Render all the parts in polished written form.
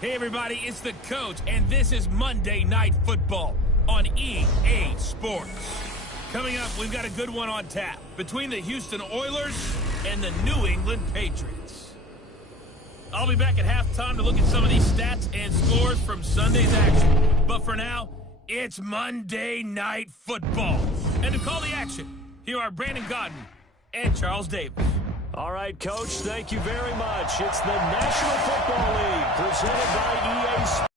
Hey everybody, it's the coach, and this is Monday Night Football on EA Sports. Coming up, we've got a good one on tap between the Houston Oilers and the New England Patriots. I'll be back at halftime to look at some of these stats and scores from Sunday's action. But for now, it's Monday Night Football. And to call the action, here are Brandon Godden and Charles Davis. All right, Coach, thank you very much. It's the National Football League presented by EA Sports.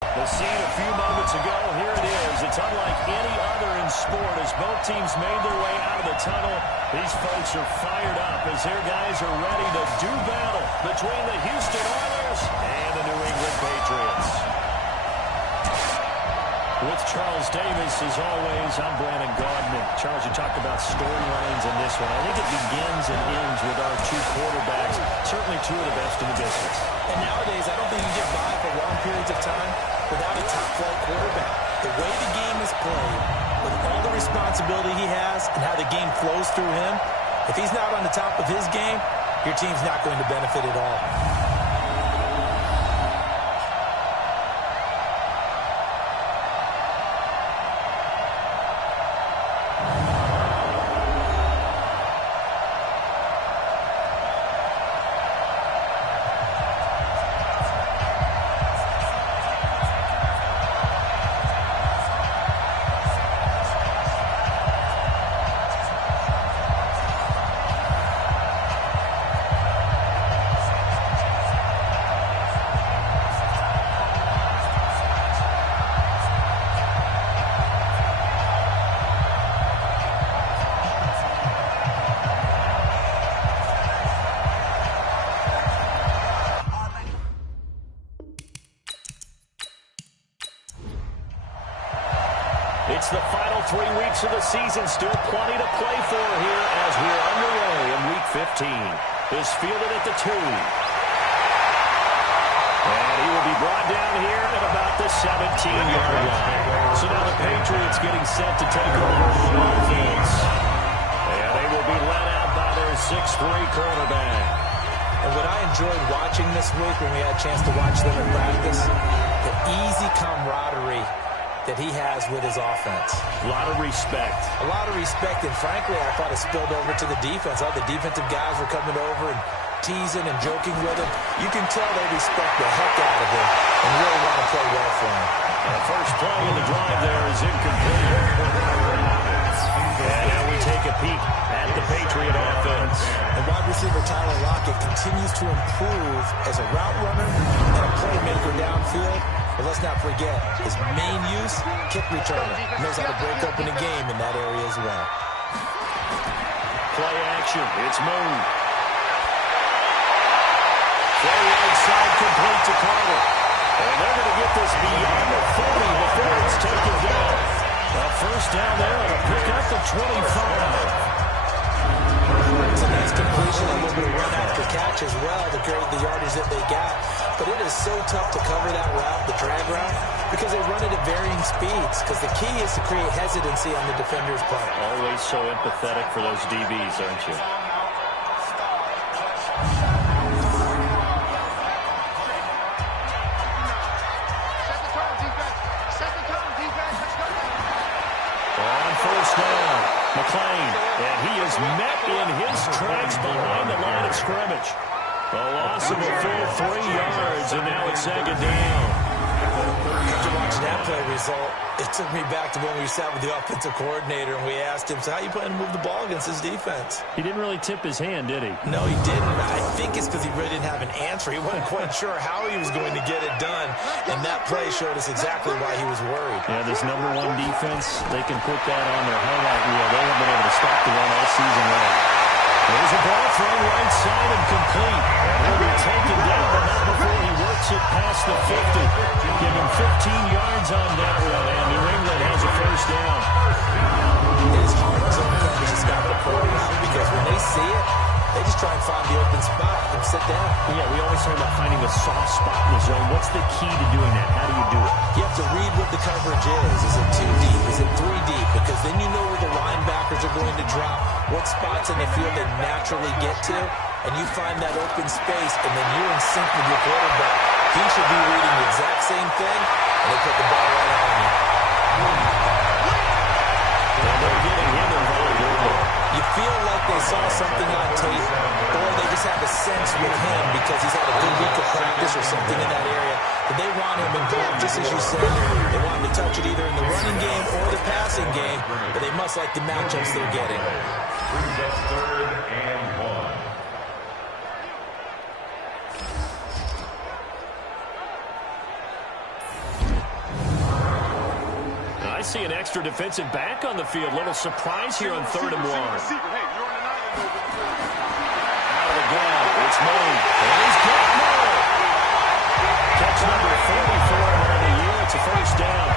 The scene a few moments ago, here it is. It's unlike any other in sport as both teams made their way out of the tunnel. These folks are fired up as their guys are ready to do battle between the Houston Oilers and the New England Patriots. With Charles Davis, as always, I'm Brandon Godden. Charles, you talked about storylines in this one. I think it begins and ends with our two quarterbacks, certainly two of the best in the business. And nowadays, I don't think you can get by for long periods of time without a top-flight quarterback. The way the game is played, with all the responsibility he has and how the game flows through him, if he's not on the top of his game, your team's not going to benefit at all. It's the final 3 weeks of the season. Still plenty to play for here as we're underway in Week 15. Is fielded at the 2. And he will be brought down here at about the 17-yard line. So now the Patriots getting set to take over the offense. And they will be led out by their 6'3 quarterback. And what I enjoyed watching this week when we had a chance to watch them in practice, the easy camaraderie that he has with his offense. A lot of respect. A lot of respect, and frankly, I thought it spilled over to the defense. All the defensive guys were coming over and teasing and joking with him. You can tell they respect the heck out of him and really want to play well for him. And the first play of the drive there is incomplete. And now we take a peek at the Patriot offense. And wide receiver Tyler Lockett continues to improve as a route runner and a playmaker downfield. But let's not forget, his main use, kick returner. Knows how to break open a game in that area as well. Play action. It's moved. Play right side complete to Carter. And they're going to get this beyond the 40 before it's taken down. A first down there and a pick up the 25. It's a nice completion, a little bit of run after catch as well to carry the yardage that they got. But it is so tough to cover that route, the drag route, because they run it at varying speeds. Because the key is to create hesitancy on the defender's part. Always so empathetic for those DBs, aren't you? On first down, McLean, and he is met in his tracks behind the line of scrimmage. A loss of a full 3 yards, and now it's second down. After watching that play result, it took me back to when we sat with the offensive coordinator and we asked him, so how you plan to move the ball against his defense? He didn't really tip his hand, did he? No, he didn't. I think it's because he really didn't have an answer. He wasn't quite sure how he was going to get it done, and that play showed us exactly why he was worried. Yeah, this number 1 defense, they can put that on their highlight reel. They haven't been able to stop the run all season long. There's a ball thrown right side and complete. And he'll be taken down, but not before he works it past the 50. Give him 15 yards on that one, and New England has a first down. It is hard sometimes to stop the quarterback because when they see it, they just try and find the open spot and sit down. Yeah, we always talk about finding the soft spot in the zone. What's the key to doing that? How do you do it? You have to read what the coverage is. Is it 2 deep? Is it 3 deep? Because then you know where the linebackers are going to drop, what spots in the field they naturally get to, and you find that open space, and then you're in sync with your quarterback. He should be reading the exact same thing, and they put the ball right on him. And they're getting him involved. You feel like they saw something on tape, or they just have a sense with him because he's had a good week of practice or something in that area that they want him involved, just as you said. They want him to touch it either in the running game or the passing game, but they must like the matchups they're getting. Brings up 3rd and 1. I see an extra defensive back on the field. Little surprise here on 3rd and 1. Out of the gun, it's Moe. And he's got Moe. Catch number 44 on the year. It's a first down.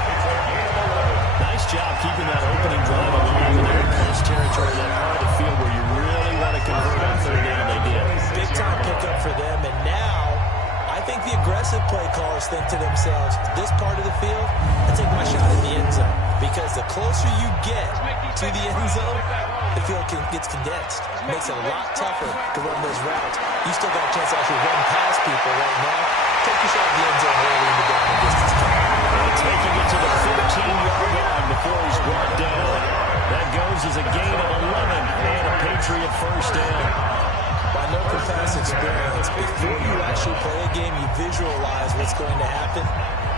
Nice job keeping that opening drive alive. And they're in close territory, that part of the field where you really want to convert on 3rd down. They did. Big time pickup for them, and now I think the aggressive play callers think to themselves, this part of the field, I take my shot at the end zone. Because the closer you get to the end zone, the field gets condensed. It makes it a lot tougher to run those routes. You still got a chance to actually run past people right now. Take your shot at the end zone early in the down and distance count. Taking it to the 15-yard line before he's brought down. That goes as a gain of 11 and a Patriot first down. By no past experience, before you actually play a game, you visualize what's going to happen.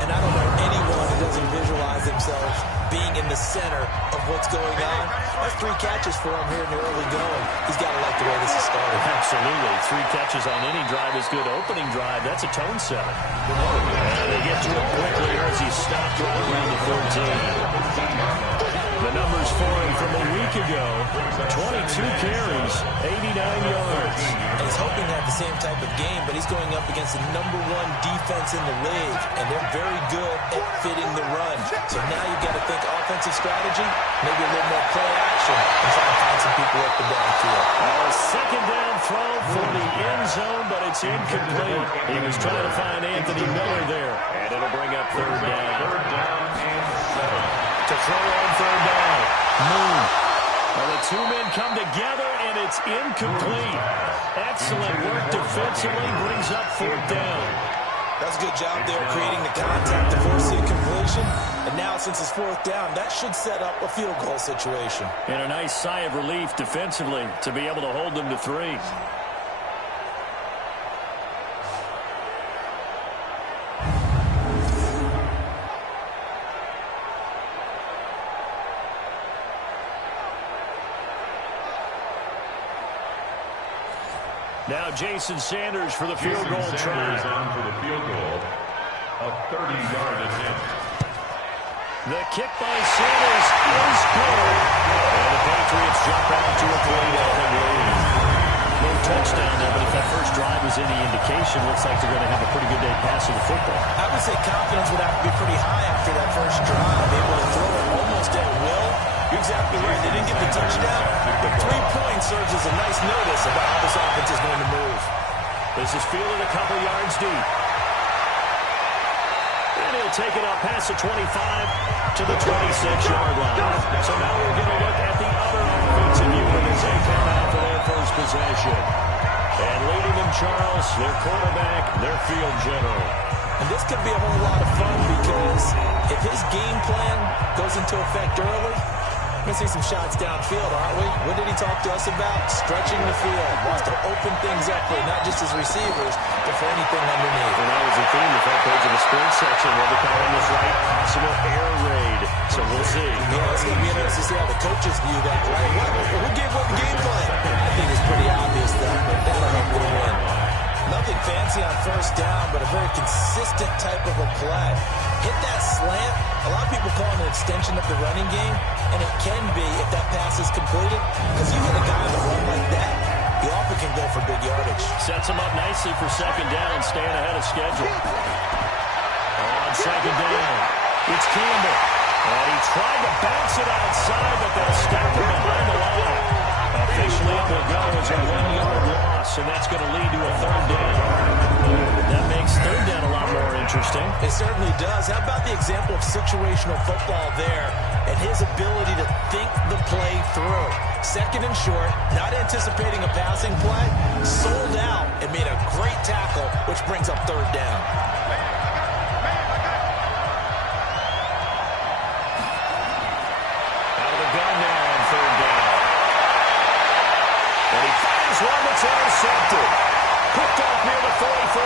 And I don't know anyone who doesn't visualize themselves being in the center of what's going on. That's 3 catches for him here in the early going. He's got to like the way this is started. Absolutely. 3 catches on any drive is good. Opening drive, that's a tone setter. And they get to it quickly as he stopped right around the 14. The numbers for him from a week ago, 22 carries, 89 yards. And he's hoping to have the same type of game, but he's going up against the #1 defense in the league, and they're very good at fitting the run. So now you've got to think offensive strategy, maybe a little more play action, and try to find some people up and down the field. A second down throw for the end zone, but it's incomplete. He was trying to find Anthony Miller there, and it'll bring up 3rd down. 3rd down and 7. To throw on 3rd down. Moon. Well, the 2 men come together, and it's incomplete. Excellent work defensively, brings up 4th down. That's a good job there creating the contact to force the incompletion. And now, since it's 4th down, that should set up a field goal situation. And a nice sigh of relief defensively to be able to hold them to 3. Now Jason Sanders for the field goal try. On for the field goal, a 30-yard attempt. The kick by Sanders is good. And the Patriots jump out to a 3-0 lead. No touchdown there, but if that first drive was any indication, looks like they're going to have a pretty good day passing the football. I would say confidence would have to be pretty high after that first drive. Able to throw it almost at will. You're exactly right. They didn't get the touchdown, but 3 points serves as a nice notice about how this offense is going to move. This is fielded a couple yards deep. And he'll take it up past the 25 to the 26-yard line. So now we're going to look at the other offensive unit as they come out for their first possession. And leading them, Charles, their quarterback, their field general. And this could be a whole lot of fun because if his game plan goes into effect early, we're going to see some shots downfield, aren't we? What did he talk to us about? Stretching the field. Wants to open things up for not just his receivers, but for anything underneath. And that was the theme, the front page of the sports section. We'll be calling this right possible air raid. So we'll see. Yeah, it's going to be interesting to see how the coaches view that, right? Who gave what the game plan? I think it's pretty obvious, though. That'll help them win. Nothing fancy on first down, but a very consistent type of a play. Hit that slant. A lot of people call it an extension of the running game, and it can be if that pass is completed. Because you hit a guy on the run like that, he often can go for big yardage. Sets him up nicely for second down, staying ahead of schedule. On second down, it's Campbell. And he tried to bounce it outside, but they'll stop him behind the line. Officially, it will go as a 1-yard loss, and that's going to lead to a 3rd down. That makes 3rd down a lot more interesting. It certainly does. How about the example of situational football there? and his ability to think the play through. Second and short, not anticipating a passing play, sold out and made a great tackle, which brings up third down. Out of the gun now on third down. And he fires one that's intercepted. Picked off near the 44.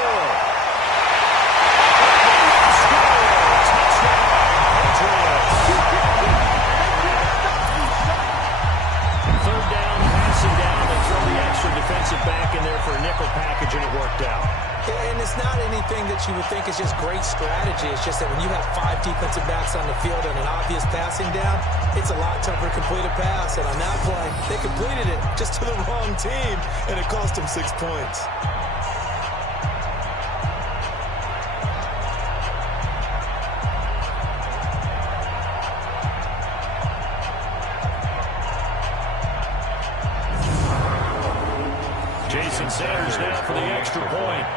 Third down, passing down. They throw the extra defensive back in there for a nickel package, and it worked out. Yeah, and it's not anything that you would think is just great strategy. It's just that when you have 5 defensive backs on the field and an obvious passing down, it's a lot tougher to complete a pass. And on that play, they completed it just to the wrong team, and it cost them 6 points. Jason Sanders now for the extra point.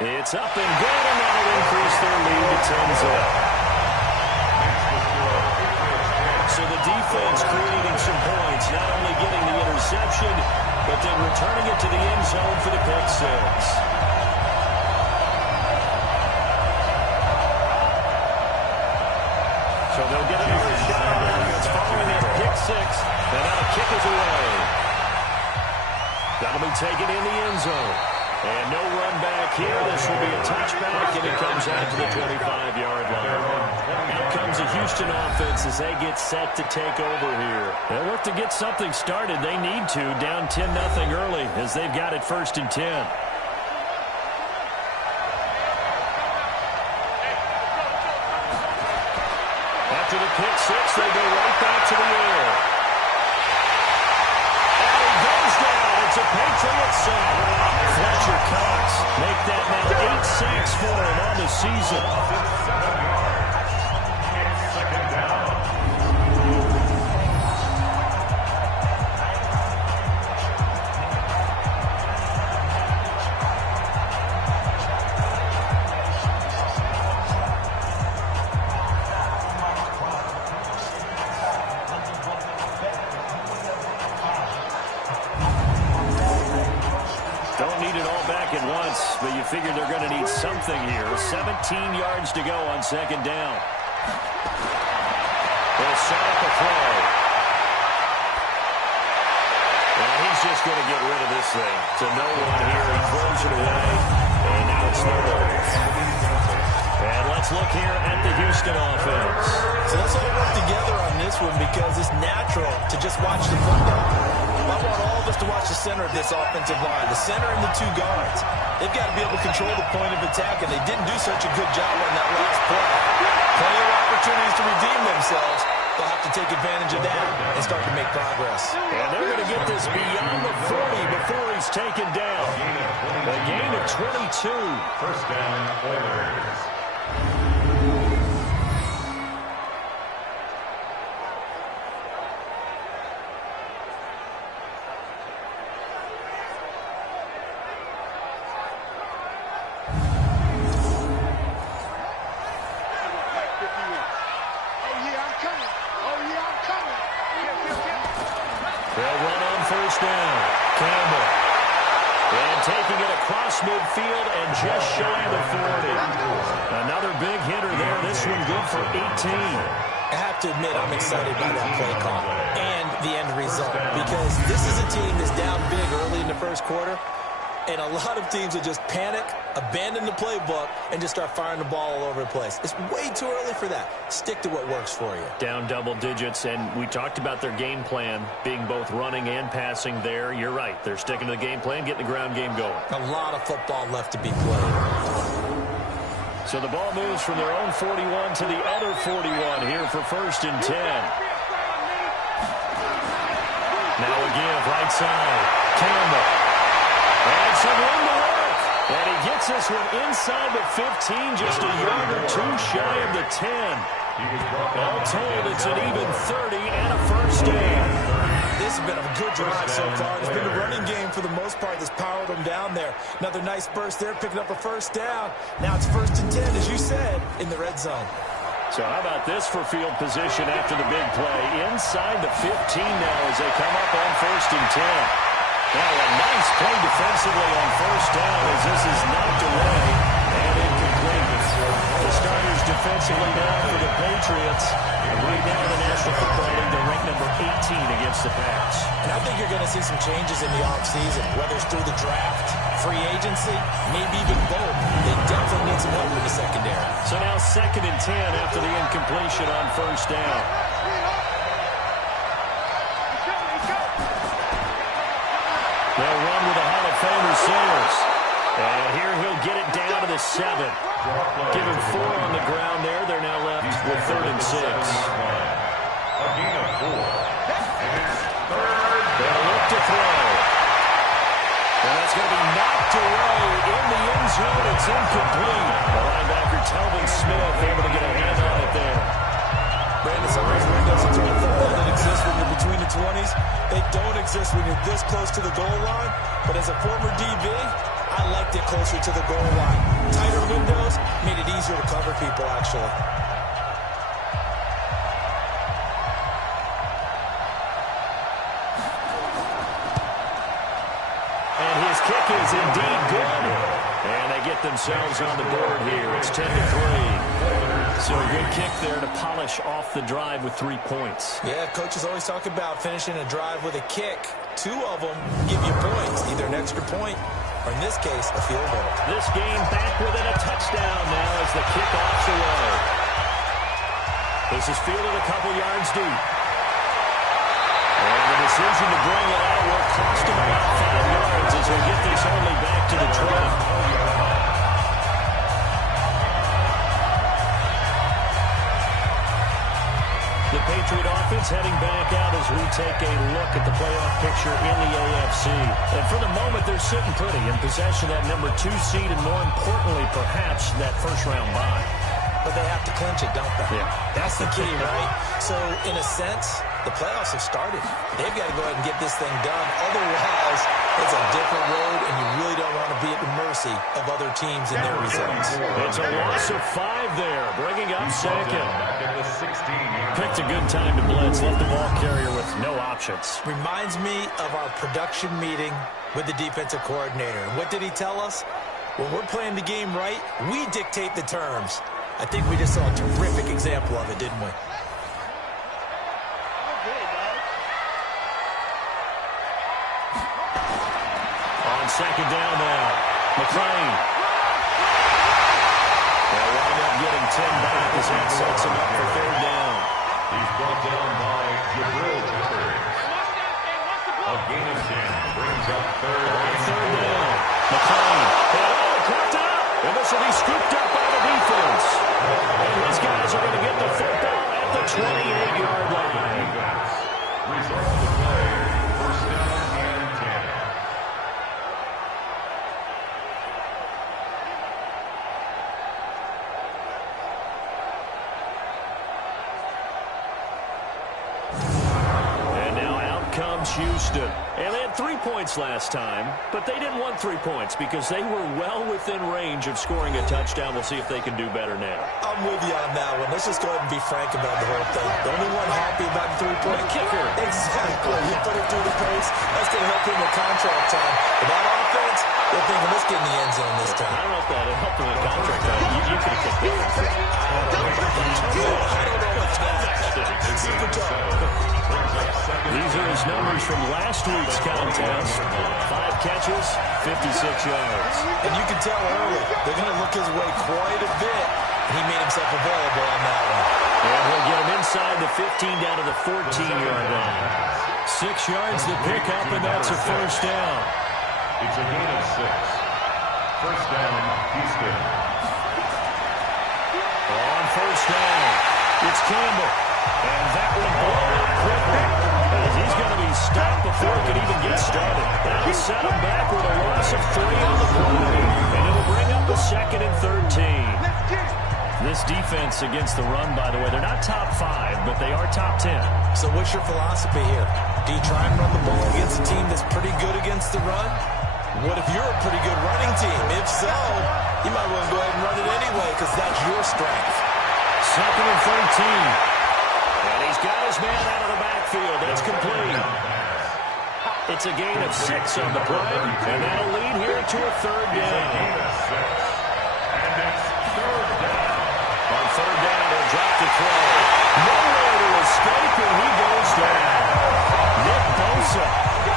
It's up and good, and that'll increase their lead to 10-0. So the defense creating some points, not only getting the interception, but then returning it to the end zone for the pick six. So they'll get another shot at following that pick six, and now the kick is away. That'll be taken in the end zone. And no run back here. This will be a touchback, and it comes out to the 25-yard line. Out comes the Houston offense as they get set to take over here. They'll look to get something started. They need to, down 10-0 early as they've got it 1st and 10. After the pick six, they go right back to the air. And he goes down. It's a Patriot sack. Fletcher Cox make that now 8 sacks for him on the season. Second down. But you figure they're going to need something here. 17 yards to go on second down. They'll set up a throw. And he's just going to get rid of this thing. To no one here. He throws it away. And now it's third. And let's look here at the Houston offense. So let's all work together on this one because it's natural to just watch the football. I want all of us to watch the center of this offensive line, the center and the 2 guards. They've got to be able to control the point of attack, and they didn't do such a good job on that last play. Plenty of opportunities to redeem themselves. They'll have to take advantage of that and start to make progress. And they're going to get this beyond the 40 before he's taken down. A gain of 22. First down, Oilers. Midfield and just shy of the 40. Another big hitter there. This one good for 18. I have to admit I'm excited by that play call and the end result because this is a team that's down big early in the first quarter, and a lot of teams will just panic, abandon the playbook, and just start firing the ball all over the place. It's way too early for that. Stick to what works for you. Down double digits, and we talked about their game plan being both running and passing there. You're right. They're sticking to the game plan, getting the ground game going. A lot of football left to be played. So the ball moves from their own 41 to the other 41 here for 1st and 10. Now a give, right side. Campbell. And some room to work. And he gets this one inside the 15, just a yard or 2 shy of the 10. All told, it's an even 30 and a first down. this has been a good drive so far. It's been a running game for the most part that's powered them down there. Another nice burst there, picking up a first down. Now it's 1st and 10, as you said, in the red zone. So how about this for field position after the big play? Inside the 15 now as they come up on 1st and 10. Now a nice play defensively on 1st down as this is knocked away and incomplete. The starters defensively now for the Patriots. And right now in the National Football League, they're ranked number 18 against the pass. And I think you're going to see some changes in the offseason, whether it's through the draft, free agency, maybe even both. They definitely need some help in the secondary. So now 2nd and 10 after the incompletion on 1st down. They'll run with a Hall of Famer Sanders. And here he'll get it down to the 7. Give him 4 on the ground there. They're now left with 3rd and 6. A gain of 4. And it's 3rd. They'll look to throw. And that's going to be knocked away in the end zone. It's incomplete. The linebacker, Telvin Smith, able to get a hand on it there. Brandon, some of those windows in football that exist when you're between the 20s, they don't exist when you're this close to the goal line. But as a former DB, I liked it closer to the goal line. Tighter windows made it easier to cover people, actually. And his kick is indeed good. And they get themselves on the board here. It's 10-3. So a good kick there to polish off the drive with 3 points. Yeah, coaches always talk about finishing a drive with a kick. 2 of them give you points, either an extra point or, in this case, a field goal. This game back within a touchdown now as the kickoff's away. This is fielded a couple yards deep. And the decision to bring it out will cost him about 5 yards as we get this only back to the 20. The Patriot offense heading back out as we take a look at the playoff picture in the AFC. And for the moment, they're sitting pretty in possession of that number 2 seed and, more importantly, perhaps that first-round bye. But they have to clinch it, don't they? Yeah. That's the key, right? So, in a sense, the playoffs have started. They've got to go ahead and get this thing done. Otherwise, it's a different road, and you really don't want to be at the mercy of other teams and their results. It's a loss of 5 there, bringing up 2nd. Picked a good time to blitz, left the ball carrier with no options. Reminds me of our production meeting with the defensive coordinator. What did he tell us? When we're playing the game right, we dictate the terms. I think we just saw a terrific example of it, didn't we? On 2nd down now, McLean. They'll wind up getting 10 back as that sets him up for 3rd down. He's brought down by Jabril Peppers. A gain of 10 brings up 3rd and 3rd down. McLean. Cracked up. And this will be scooped up by the defense. And these guys are going to get the football at the 28-yard line. Result of the play, 1st down and 10. And now out comes Houston. And they had 3 points last time, but they didn't want 3 points because they were well within range of scoring a touchdown. We'll see if they can do better now. I'm with you on that one. Let's just go ahead and be frank about the whole thing. The only one happy about the 3-point kicker. Exactly. You put it through the post. That's going to help him with contract time. But that offense, they're thinking, let's get in the end zone this time. I don't know if that helped him with contract time. You could have kicked that. I don't know about that. Super tough. These are his numbers from last week's contest. 5 catches, 56 yards. And you can tell early, they're going to look his way quite a bit. And he made himself available on that one. And he'll get him inside the 15 down to the 14-yard line. 6 yards to pick up, and that's a 1st down. It's a gain of 6. 1st down, Houston. On 1st down, it's Campbell. And that will blow up quickly as he's going to be stopped before it can even get started. That'll set him back with a loss of 3 on the play. And it'll bring up a 2nd and 13. This defense against the run, by the way, they're not top 5, but they are top 10. So what's your philosophy here? Do you try and run the ball against a team that's pretty good against the run? What if you're a pretty good running team? If so, you might want to go ahead and run it anyway because that's your strength. 2nd and 13. And he's got his man out of the backfield. That's complete. It's a gain of 6 on the play, and that'll lead here to a 3rd down. And it's 3rd down. On 3rd down, they'll drop the throw. Nowhere to escape, and he goes down. Nick Bosa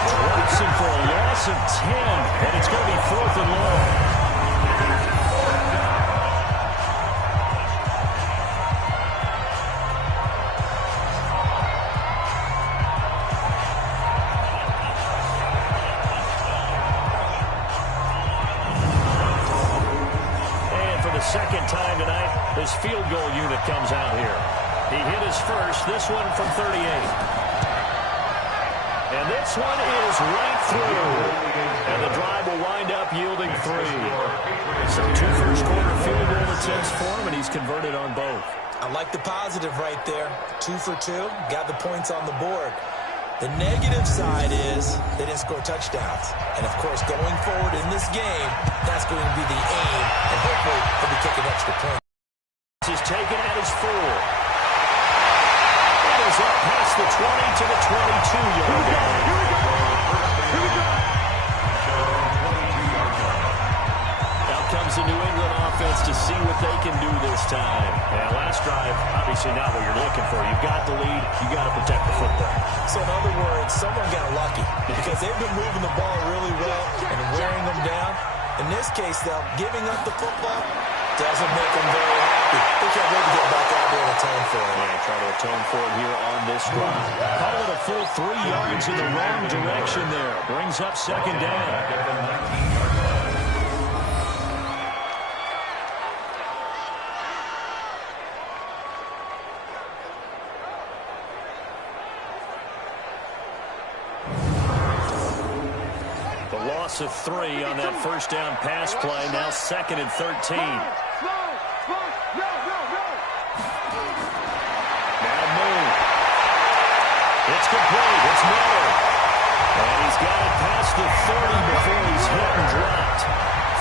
drops him for a loss of 10, and it's going to be 4th and long. Second time tonight, his field goal unit comes out here. He hit his first, this one from 38. And this one is right through. And the drive will wind up yielding 3. So 2 first-quarter field goal attempts for him, and he's converted on both. I like the positive right there. 2 for 2, got the points on the board. The negative side is they didn't score touchdowns. And, of course, going forward in this game, that's going to be the aim. And hopefully he'll be kicking extra points. This is taken at his 4. It is up past the 20 to the 22-yard line. Here we go. Out comes the New England offense to see what they can do this time. And last drive, obviously not what you're looking for. You've got the lead. You've got to protect the football. So in other words, someone got lucky because they've been moving the ball really well and wearing them down. In this case, though, giving up the football doesn't make them very happy. They can't wait to get back out there and atone for it. Yeah, try to atone for it here on this drive. Call it a full 3 yards in the wrong direction there. Brings up 2nd down. Loss of 3 on that first down pass play. Now 2nd and 13. Now Moon. It's complete. It's Miller. And he's got it past the 30 before he's hit and dropped.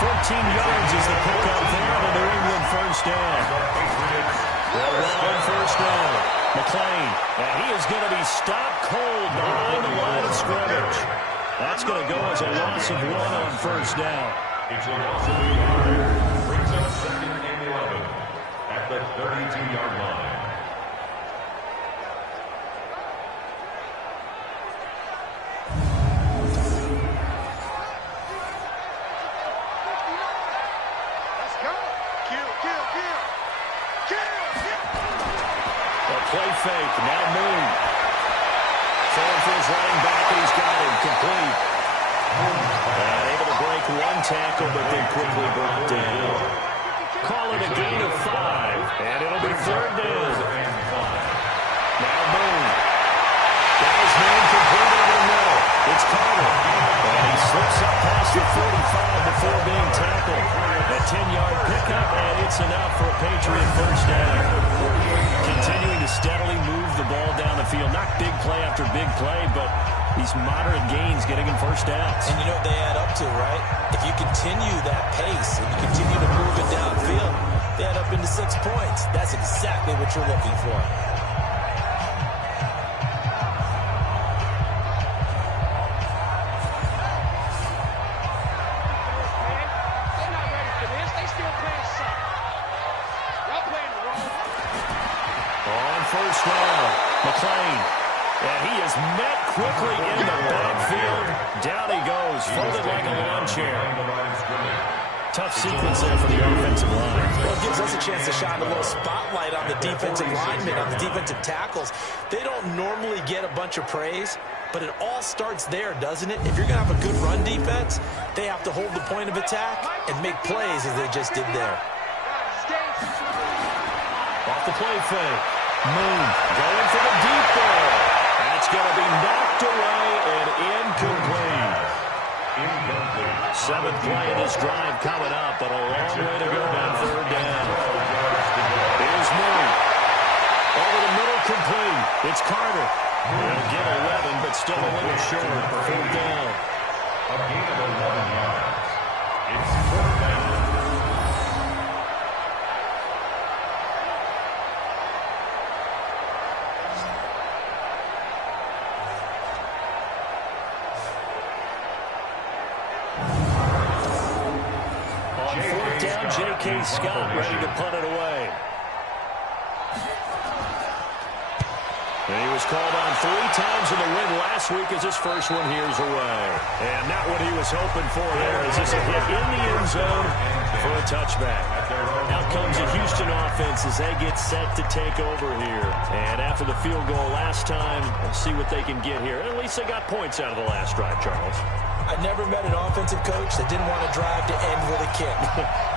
14 yards is the pickup there. The New England first down. They'll run on first down. McClain. And he is going to be stopped cold behind the line of scrimmage. That's going to go as a loss of 1 on first down. It's a loss of 1 yard. Brings up 2nd and 11 at the 32-yard line. Let's go. Kill. A play fake. Now Moon. Throwing for his running back, and he's got him complete. And able to break 1 tackle, but then quickly brought down. Call it a gain of 5, and it'll be 3rd down. Now Moon. Got his man complete over the middle. It's Carter. And he slips up past the 45 before being tackled. A 10-yard pickup, and it's enough for a Patriot first down. Continuing to steadily move the ball down the field. Not big play after big play, but these moderate gains getting him first downs. And you know what they add up to, right? If you continue that pace and you continue to move it downfield, they add up into 6 points. That's exactly what you're looking for. First down, McClain. And he is met quickly in the backfield. Down he goes, folded like a lawn chair. Tough sequence there for the offensive line. Well, it gives us a chance to shine a little spotlight on the defensive linemen, on the defensive tackles. They don't normally get a bunch of praise, but it all starts there, doesn't it? If you're going to have a good run defense, they have to hold the point of attack and make plays as they just did there. Off the play fake. Moon going for the deep ball. That's going to be knocked away and incomplete. 7th play of this drive coming up, but a long way to go on 3rd down. It's Carter. They'll get 11, but still a little short. 4th down. A gain of 11 yards. It's 4th down. On 4th down, J.K. Scott ready to punt it away. And he was called on 3 times in the win last week as his first one here's away. And not what he was hoping for there. Is this a hit in the end zone for a touchback? Out comes the Houston offense as they get set to take over here. And after the field goal last time, we'll see what they can get here. At least they got points out of the last drive, Charles. I never met an offensive coach that didn't want to drive to end with a kick.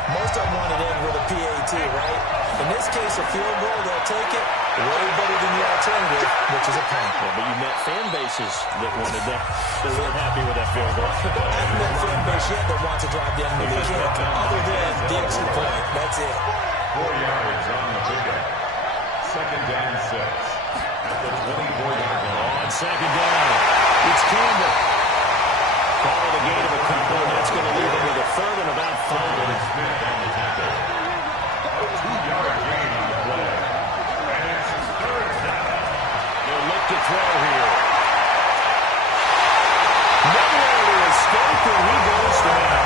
Most of them want to end with a PAT, right? In this case, a field goal, they'll take it. Way better than the alternative, which is a punt. Yeah, but you met fan bases that wanted that. They weren't happy with that field goal. I haven't met a fan base yet that wants to drive to end with a kick, other than the extra point. That's it. 4 yards on the pickup. 2nd down 6. At the 24-yard line. On 2nd down, it's Campbell. Call it a gain of a couple, and that's going to leave him with a 3rd and about 5. Smith on the tackle. A 2-yard gain on the play. And it's 3rd down. They'll look to throw here. Nowhere to escape, and he goes down.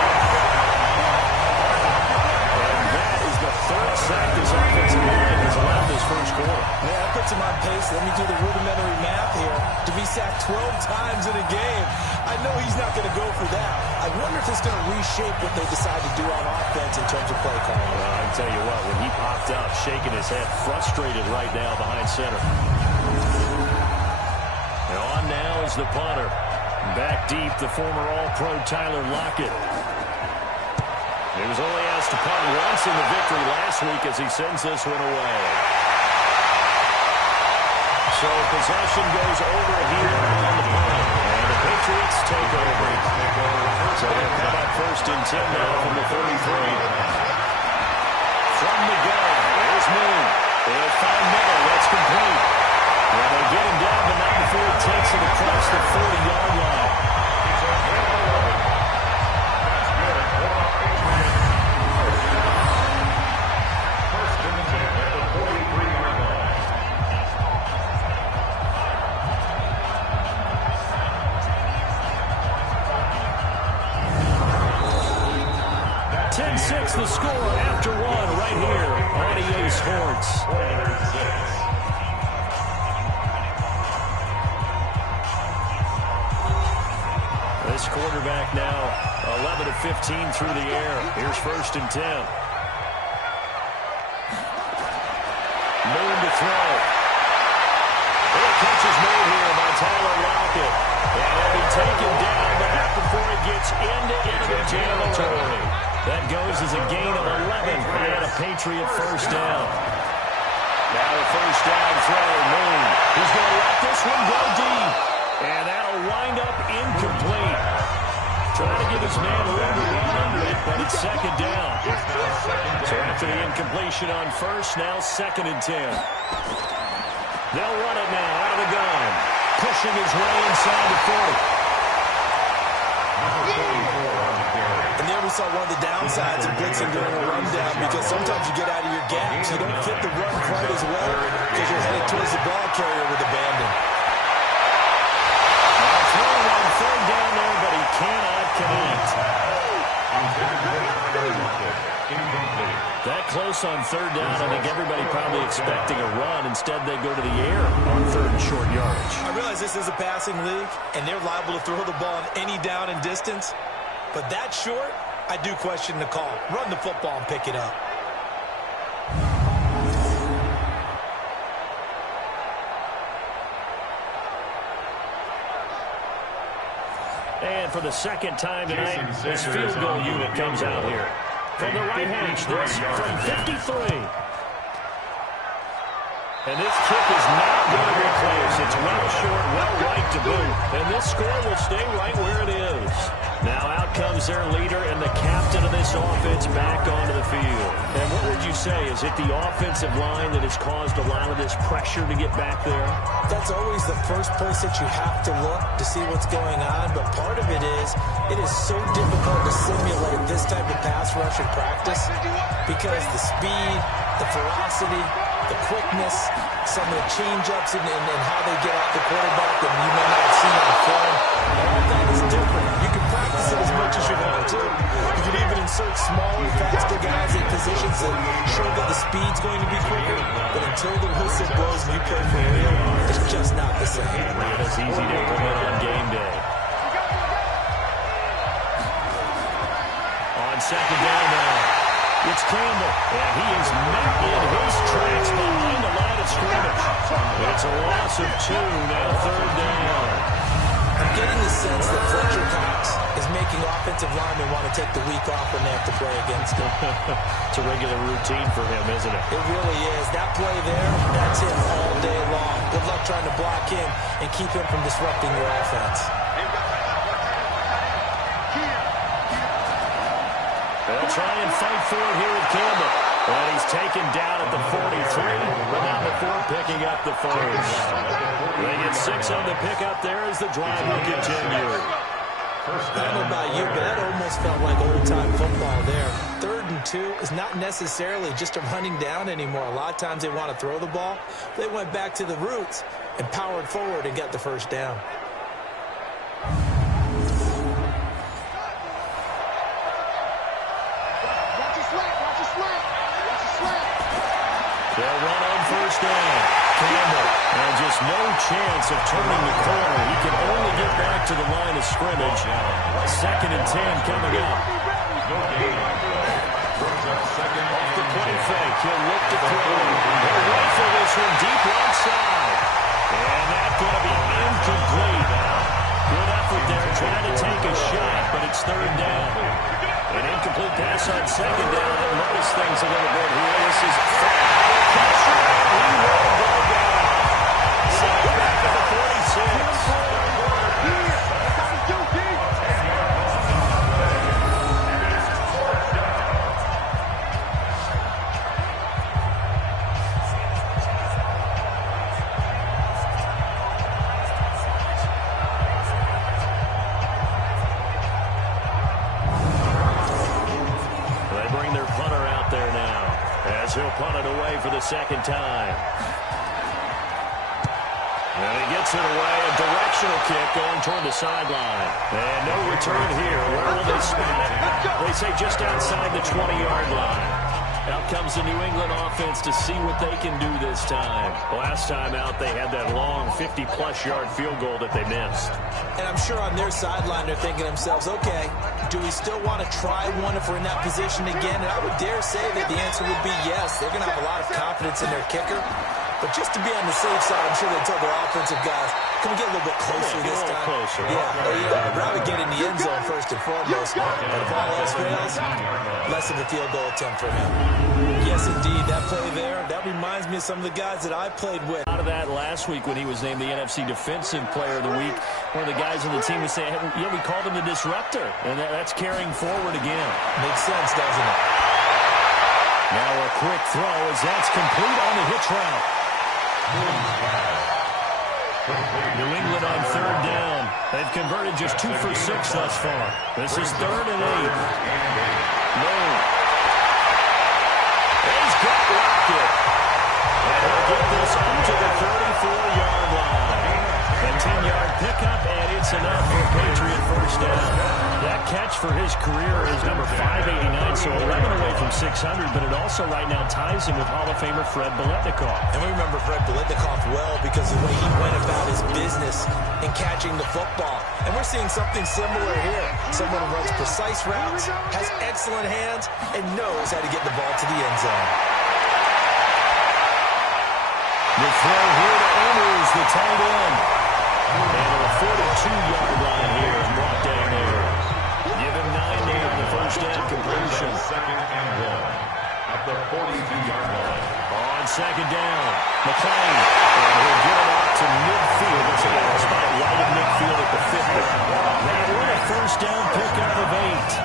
And that is the 3rd sack this offensive line has allowed this first quarter. Yeah, that puts him on pace. Let me do the rudimentary math here. To be sacked 12 times in a game, I know he's not going to go for that. I wonder if it's going to reshape what they decide to do on offense in terms of play calling. Well, I can tell you what, when he popped up, shaking his head, frustrated right now behind center. And on now is the punter. Back deep, the former All-Pro Tyler Lockett. He was only asked to punt once in the victory last week as he sends this one away. So possession goes over here on the punt. And the Patriots take over. So they'll come up 1st and 10 now from the 33. From the gun, there's Moon. They'll find Miller. That's complete. Well, they get him down, but not before he takes it across the 40-yard line. The score after 1 right here on EA Sports. This quarterback now 11 of 15 through the air. Here's 1st and 10. Moon to throw. A catch is made here by Tyler Lockett. And he'll be taken down, but not before he gets into enemy territory. That goes as a gain of 11 and a Patriot 1st down. Now a 1st down throw, Moon. He's going to let this one go deep. And that'll wind up incomplete. Trying to give his man room to run under it, but it's 2nd down. So after the incompletion on 1st, now 2nd and 10. They'll run it now out of the gun. Pushing his way inside the 40. And there we saw one of the downsides of blitzing during a rundown, because sometimes you get out of your gaps. You don't fit the run quite as well because you're headed towards the ball carrier with abandon. Now throwing on 3rd down there, but he cannot connect. That close on 3rd down, I think everybody probably expecting a run. Instead, they go to the air on 3rd and short yardage. I realize this is a passing league, and they're liable to throw the ball on any down and distance. But that short, I do question the call. Run the football and pick it up. And for the 2nd time tonight, this field goal unit comes out here. From the right hash, this from 53. And this kick is not going to close. It's well short, well right to boot. And this score will stay right where it is. Now out comes their leader and the captain of this offense back onto the field. And what would you say? Is it the offensive line that has caused a lot of this pressure to get back there? That's always the first place that you have to look to see what's going on. But part of it is so difficult to simulate this type of pass rush in practice because the speed, the ferocity, the quickness, some of the change-ups and how they get off the quarterback that you may not have seen on film, all of that is different. You can practice it as much as you want to. You can even insert smaller, faster guys in positions that show that the speed's going to be quicker, but until the whistle blows and you play for real, it's just not the same. Not as easy to implement on game day. On second down now, it's Campbell, and he is met in his tracks behind the line of scrimmage. It's a loss of 2, now third down. I'm getting the sense that Fletcher Cox is making offensive linemen want to take the week off when they have to play against him. It's a regular routine for him, isn't it? It really is. That play there, that's him all day long. Good luck trying to block him and keep him from disrupting your offense. They'll try and fight for it here with Campbell. And he's taken down at the 43, but now before picking up the first. They get 6 on the pickup there as the drive will continue. I don't know about you, but that almost felt like old-time football there. 3rd and 2 is not necessarily just a running down anymore. A lot of times they want to throw the ball. They went back to the roots and powered forward and got the first down. They'll run on first down. Campbell, and just no chance of turning the corner. He can only get back to the line of scrimmage. 2nd and 10 coming up. Off the play fake, he'll look to throw. He'll rifle this one deep right side. And that's going to be incomplete. Good effort there, trying to take a shot, but it's 3rd down. An incomplete pass on 2nd down. And notice things a little bit here. This is he will go down. Second back at the 46. He'll punt it away for the 2nd time. And he gets it away. A directional kick going toward the sideline. And no return here. Where will they spot it? They say just outside the 20-yard line. Out comes the New England offense to see what they can do this time. Last time out, they had that long 50-plus yard field goal that they missed. And I'm sure on their sideline, they're thinking to themselves, okay, do we still want to try one if we're in that position again? And I would dare say that the answer would be yes. They're going to have a lot of confidence in their kicker. But just to be on the safe side, I'm sure they told their offensive guys, can we get a little bit closer this time? Closer. I'd rather get in the end zone first and foremost. And if all else fails, less of a field goal attempt for him. Yes, indeed. That play there, that reminds me of some of the guys that I played with. Out of that last week when he was named the NFC Defensive Player of the Week, one of the guys on the team was saying, yeah, we called him the disruptor. And that's carrying forward again. Makes sense, doesn't it? Now a quick throw as that's complete on the hitch route. New England on 3rd down. They've converted just 2 for 6 thus far. This is 3rd and 8. Moon. He's got Rocket. And he'll get this up to the 34-yard line. A 10-yard pickup, and it's enough for Patriot first down. That catch for his career is number 589, so 11 away from 600, but it also right now ties him with Hall of Famer Fred Biletnikoff. And we remember Fred Biletnikoff well because of the way he went about his business in catching the football. And we're seeing something similar here. Someone who runs precise routes, has excellent hands, and knows how to get the ball to the end zone. The throw here to Owers, the tight end. And a 42-yard line here and brought down there. Give him 90 on the first down completion. 2nd and 1 at the 42-yard line. On 2nd down, McLean. And he'll get it out to midfield. Looks like a spot right at midfield at the 50. That one, a first down pickup of 8.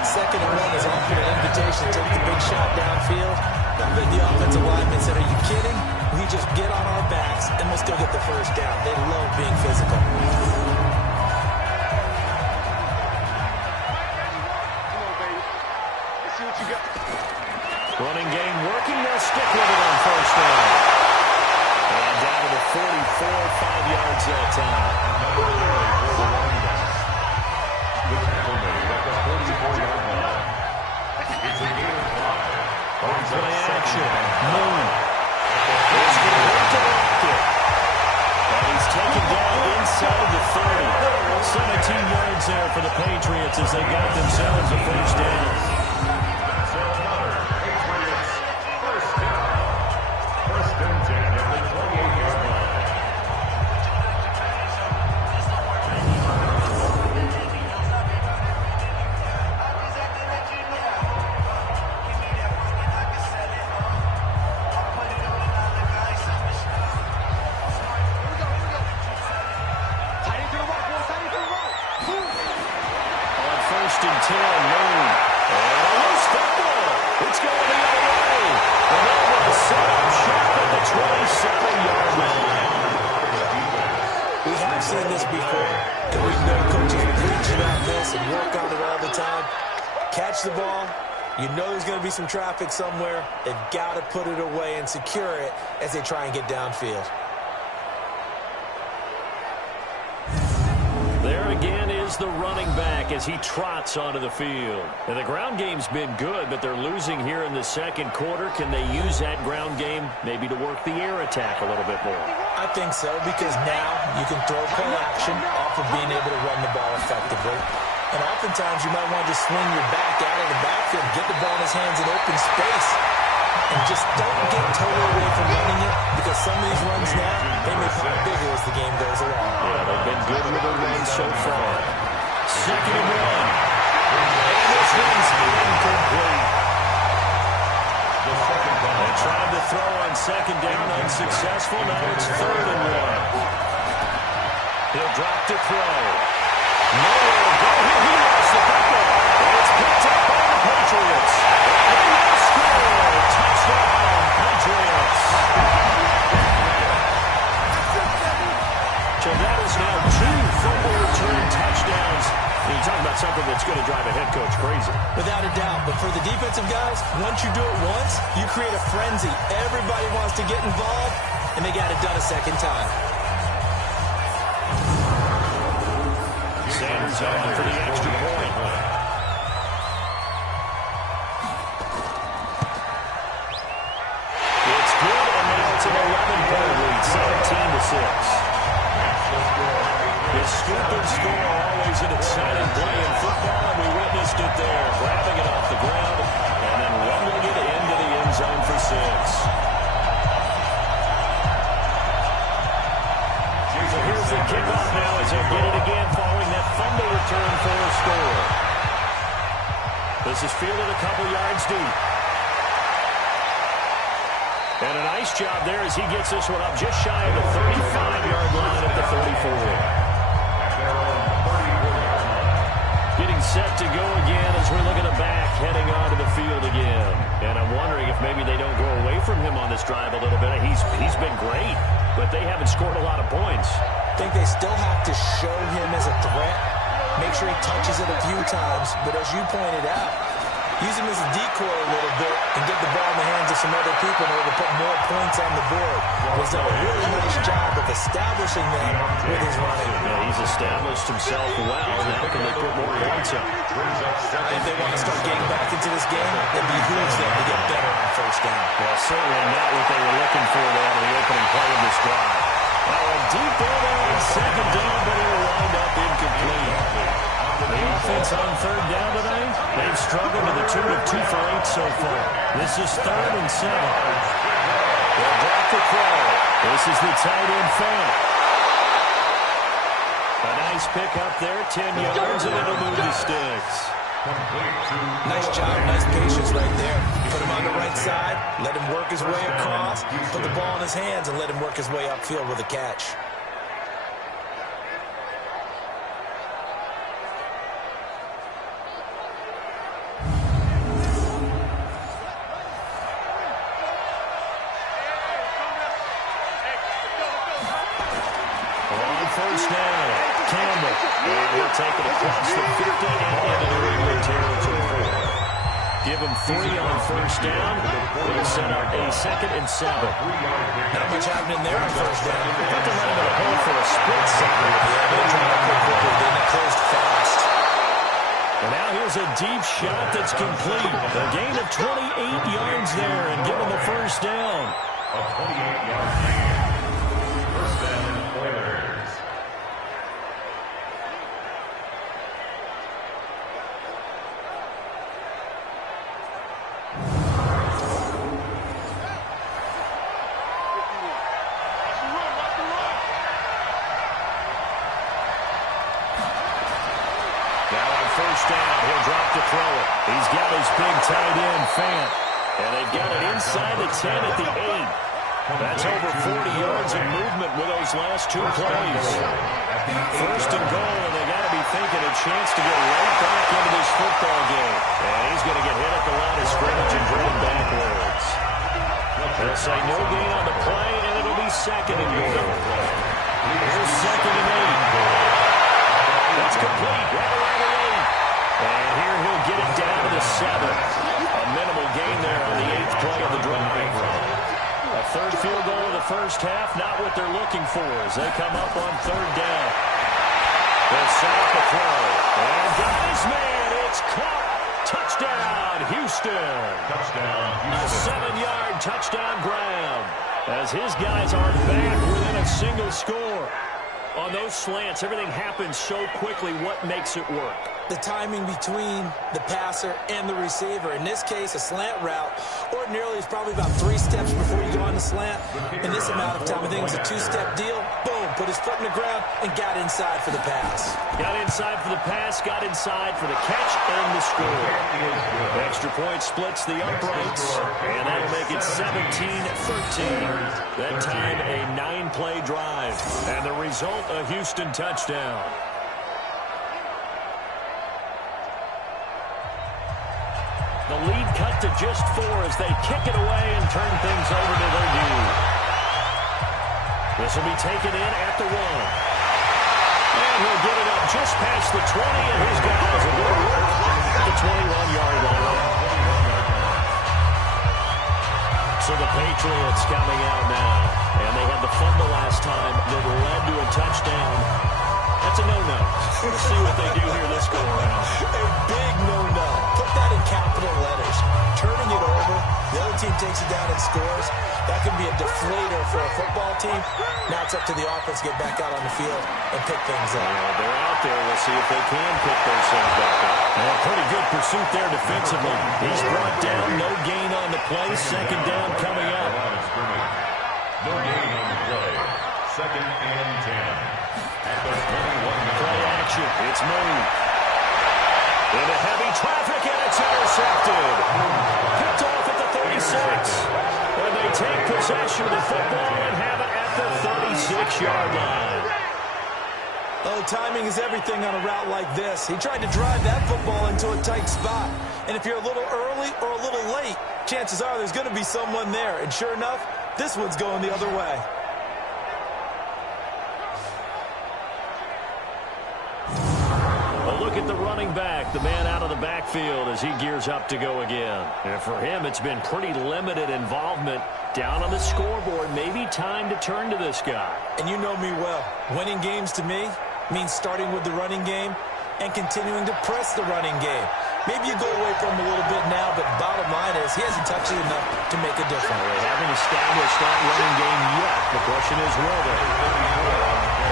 2nd and 1 is often an invitation to take the big shot downfield. I bet the offensive lineman said, are you kidding? We just get on our backs and let's go get the first down. They love being physical. Running game working. They'll stick with it on first down. And down to the 44, 5 yards that time. The tackle made at the 44-yard line. It's a gain of 5. Play action. Moon. He's going to work to block it. And he's taken down inside the 30. 17 yards there for the Patriots as they got themselves a first down. Catch the ball. You know there's going to be some traffic somewhere. They've got to put it away and secure it as they try and get downfield. There again is the running back as he trots onto the field. And the ground game's been good, but they're losing here in the second quarter. Can they use that ground game maybe to work the air attack a little bit more? I think so, because now you can throw play action off of being able to run the ball effectively. And oftentimes you might want to just swing your back out of the backfield, get the ball in his hands in open space, and just don't get totally away from running it, because some of these runs now, they may pop bigger as the game goes along. Yeah, they've been good with the run so far. 2nd and 1. And this one's incomplete. They tried to throw on 2nd down, unsuccessful. Now it's 3rd and 1. He'll drop to throw. Nowhere to go. He lost the football. And it's picked up by the Patriots. And they score. Touchdown, Patriots. So that is now 2 fumble return touchdowns. You're talking about something that's going to drive a head coach crazy. Without a doubt. But for the defensive guys, once you do it once, you create a frenzy. Everybody wants to get involved, and they got it done a second time. Sanders on for the extra point. It's good, and now it's an 11-point lead, 17-6. The stupid score, always an exciting play in football, and we witnessed it there, grabbing it off the ground and then rumbling it into the end zone for 6. So here's the kickoff now as they get it again following that fumble return for a score. This is fielded a couple yards deep. And a nice job there as he gets this one up just shy of the 35-yard line at the 34. Getting set to go again as we're looking at back heading onto the field again. And I'm wondering if maybe they don't go away from him on this drive a little bit. He's been great, but they haven't scored a lot of points. I think they still have to show him as a threat, make sure he touches it a few times, but as you pointed out, use him as a decoy a little bit and get the ball in the hands of some other people in order to put more points on the board. He's done a really nice job of establishing them with his running. Yeah, he's established himself well. Now can they put more points up? If they want to start getting back into this game, it behooves them to get better on first down. Well, certainly not what they were looking for there in the opening play of this drive. Now a deep ball there on 2nd down, but it'll wind up incomplete. The offense on 3rd down today, they've struggled to the tune of 2 for 8 so far. This is 3rd and 7. They'll drop the throw. This is the tight end Fant. A nice pick up there, 10 yards, and it'll move the sticks. Nice job, nice patience right there. Put him on the right side, let him work his way across, put the ball in his hands, and let him work his way upfield with a catch. On first down, Campbell. And he'll take it across the 50 and into New England territory. Give him 3 on first down. It'll set up a 2nd and 7. Not much happening there on first down. I thought they might have been a hole for a split second. Yeah, they tried to play quickly, then it closed fast. And now here's a deep shot that's complete. A gain of 28 yards there and give him the first down. A 28-yard gain. First down, Oilers. Now on first down, he'll drop to throw it. He's got his big tight end, Fant. And they've got it inside the 10 at the 8. That's over 40 yards of movement with those last 2 plays. First and goal, and they got to be thinking a chance to get right back into this football game. And he's going to get hit at the line of scrimmage and driven backwards. They'll say no gain on the play, and it'll be 2nd and goal. Here's 2nd and 8. That's complete, right around the 8. And here he'll get it down to the 7. A minimal gain there on the 8th play of the drive. A 3rd field goal of the first half, not what they're looking for as they come up on 3rd down. They'll set up the throw. And got his man. It's caught. Touchdown, Houston. Touchdown, A Houston. 7-yard touchdown grab as his guys are back within a single score. On those slants, everything happens so quickly. What makes it work? The timing between the passer and the receiver. In this case, a slant route ordinarily is probably about 3 steps before you go on the slant. In this amount of time, I think it's a 2-step deal. Boom, put his foot in the ground and got inside for the pass. Got inside for the pass, got inside for the catch, and the score. Extra point splits the uprights, and that'll make it 17-13. That time, a 9-play drive, and the result, a Houston touchdown. The lead cut to just 4 as they kick it away and turn things over to their D. This will be taken in at the 1. And he'll get it up just past the 20, and his guys will go to work at the 21-yard line. So the Patriots coming out now. And they had the fumble last time that led to a touchdown. That's a no-no. We'll see what they do here this go-around. A big no-no. Put that in capital letters. Turning it over, the other team takes it down and scores. That can be a deflator for a football team. Now it's up to the offense to get back out on the field and pick things up. Yeah, they're out there. We'll see if they can pick those things back up. And a pretty good pursuit there defensively. He's brought down, no gain on the play. 2nd down coming up. No gain on the play. 2nd and 10. At the 21-yard Play action. It's moved. Into heavy traffic, and it's intercepted. Picked off at the 36. And they take possession of the football and have it at the 36-yard line. Oh, timing is everything on a route like this. He tried to drive that football into a tight spot. And if you're a little early or a little late, chances are there's going to be someone there. And sure enough, this one's going the other way. A look at the running back, the man out of the backfield as he gears up to go again. And for him, it's been pretty limited involvement down on the scoreboard. Maybe time to turn to this guy. And you know me well. Winning games to me means starting with the running game and continuing to press the running game. Maybe you go away from him a little bit now, but bottom line is he hasn't touched it enough to make a difference. They haven't established that running game yet. The question is, will they?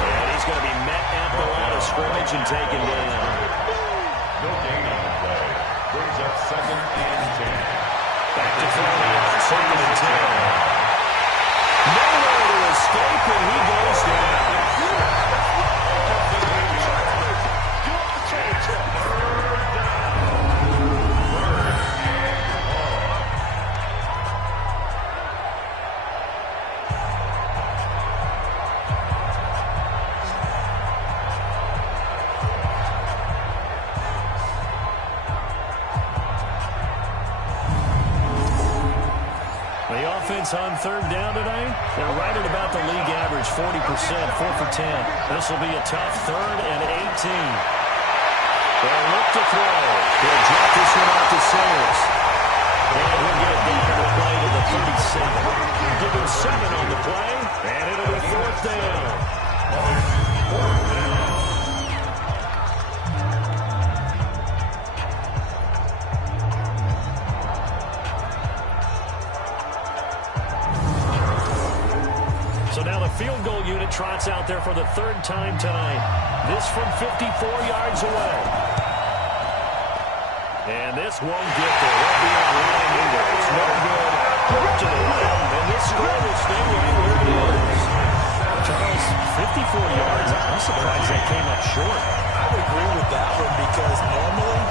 And he's going to be met at the line of scrimmage and taken down. No gain on the play. Brings up 2nd and 10. Back to throw on 2nd and 10. Nowhere to escape, and he goes down. offense on third down tonight? They're right at about the league average, 40%, 4 for 10. This will be a tough 3rd and 18. They'll look to throw. He'll drop this one out to Sayers. And he'll get it down to the play to the 37. Give him 7 on the play, and it'll be 4th down. So now the field goal unit trots out there for the 3rd time tonight. This from 54 yards away. And this won't get there. Won't be on line either. It's no good. To the rim, and this score will stay right where it is. Charles, 54 yards. I'm surprised that came up short. I would agree with that one because normally,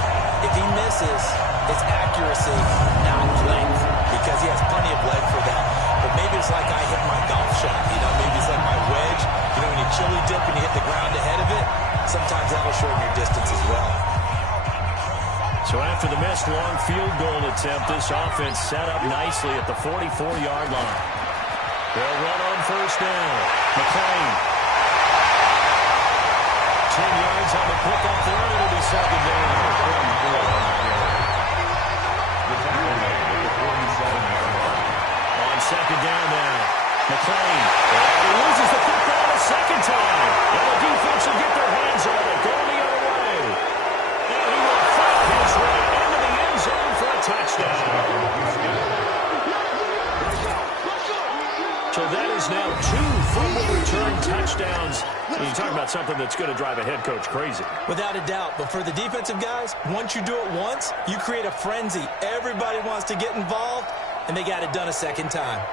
if he misses, it's accuracy, not length, because he has plenty of leg for that. But maybe it's like I hit my golf shot. Maybe it's like my wedge. When you chili dip and you hit the ground ahead of it, sometimes that'll shorten your distance as well. So after the missed long field goal attempt, this offense set up nicely at the 44-yard line. They'll run on 1st down. McClain. 10 yards on the pickup there. It'll be 2nd down. On 2nd down now. McClain. And he loses the football a 2nd time. And the defense will get their hands on it. Going the other way. And he will fight his way into the end zone for a touchdown. So that is now 2 fumble return touchdowns. You talk about something that's going to drive a head coach crazy. Without a doubt. But for the defensive guys, once you do it once, you create a frenzy. Everybody wants to get involved, and they got it done a 2nd time.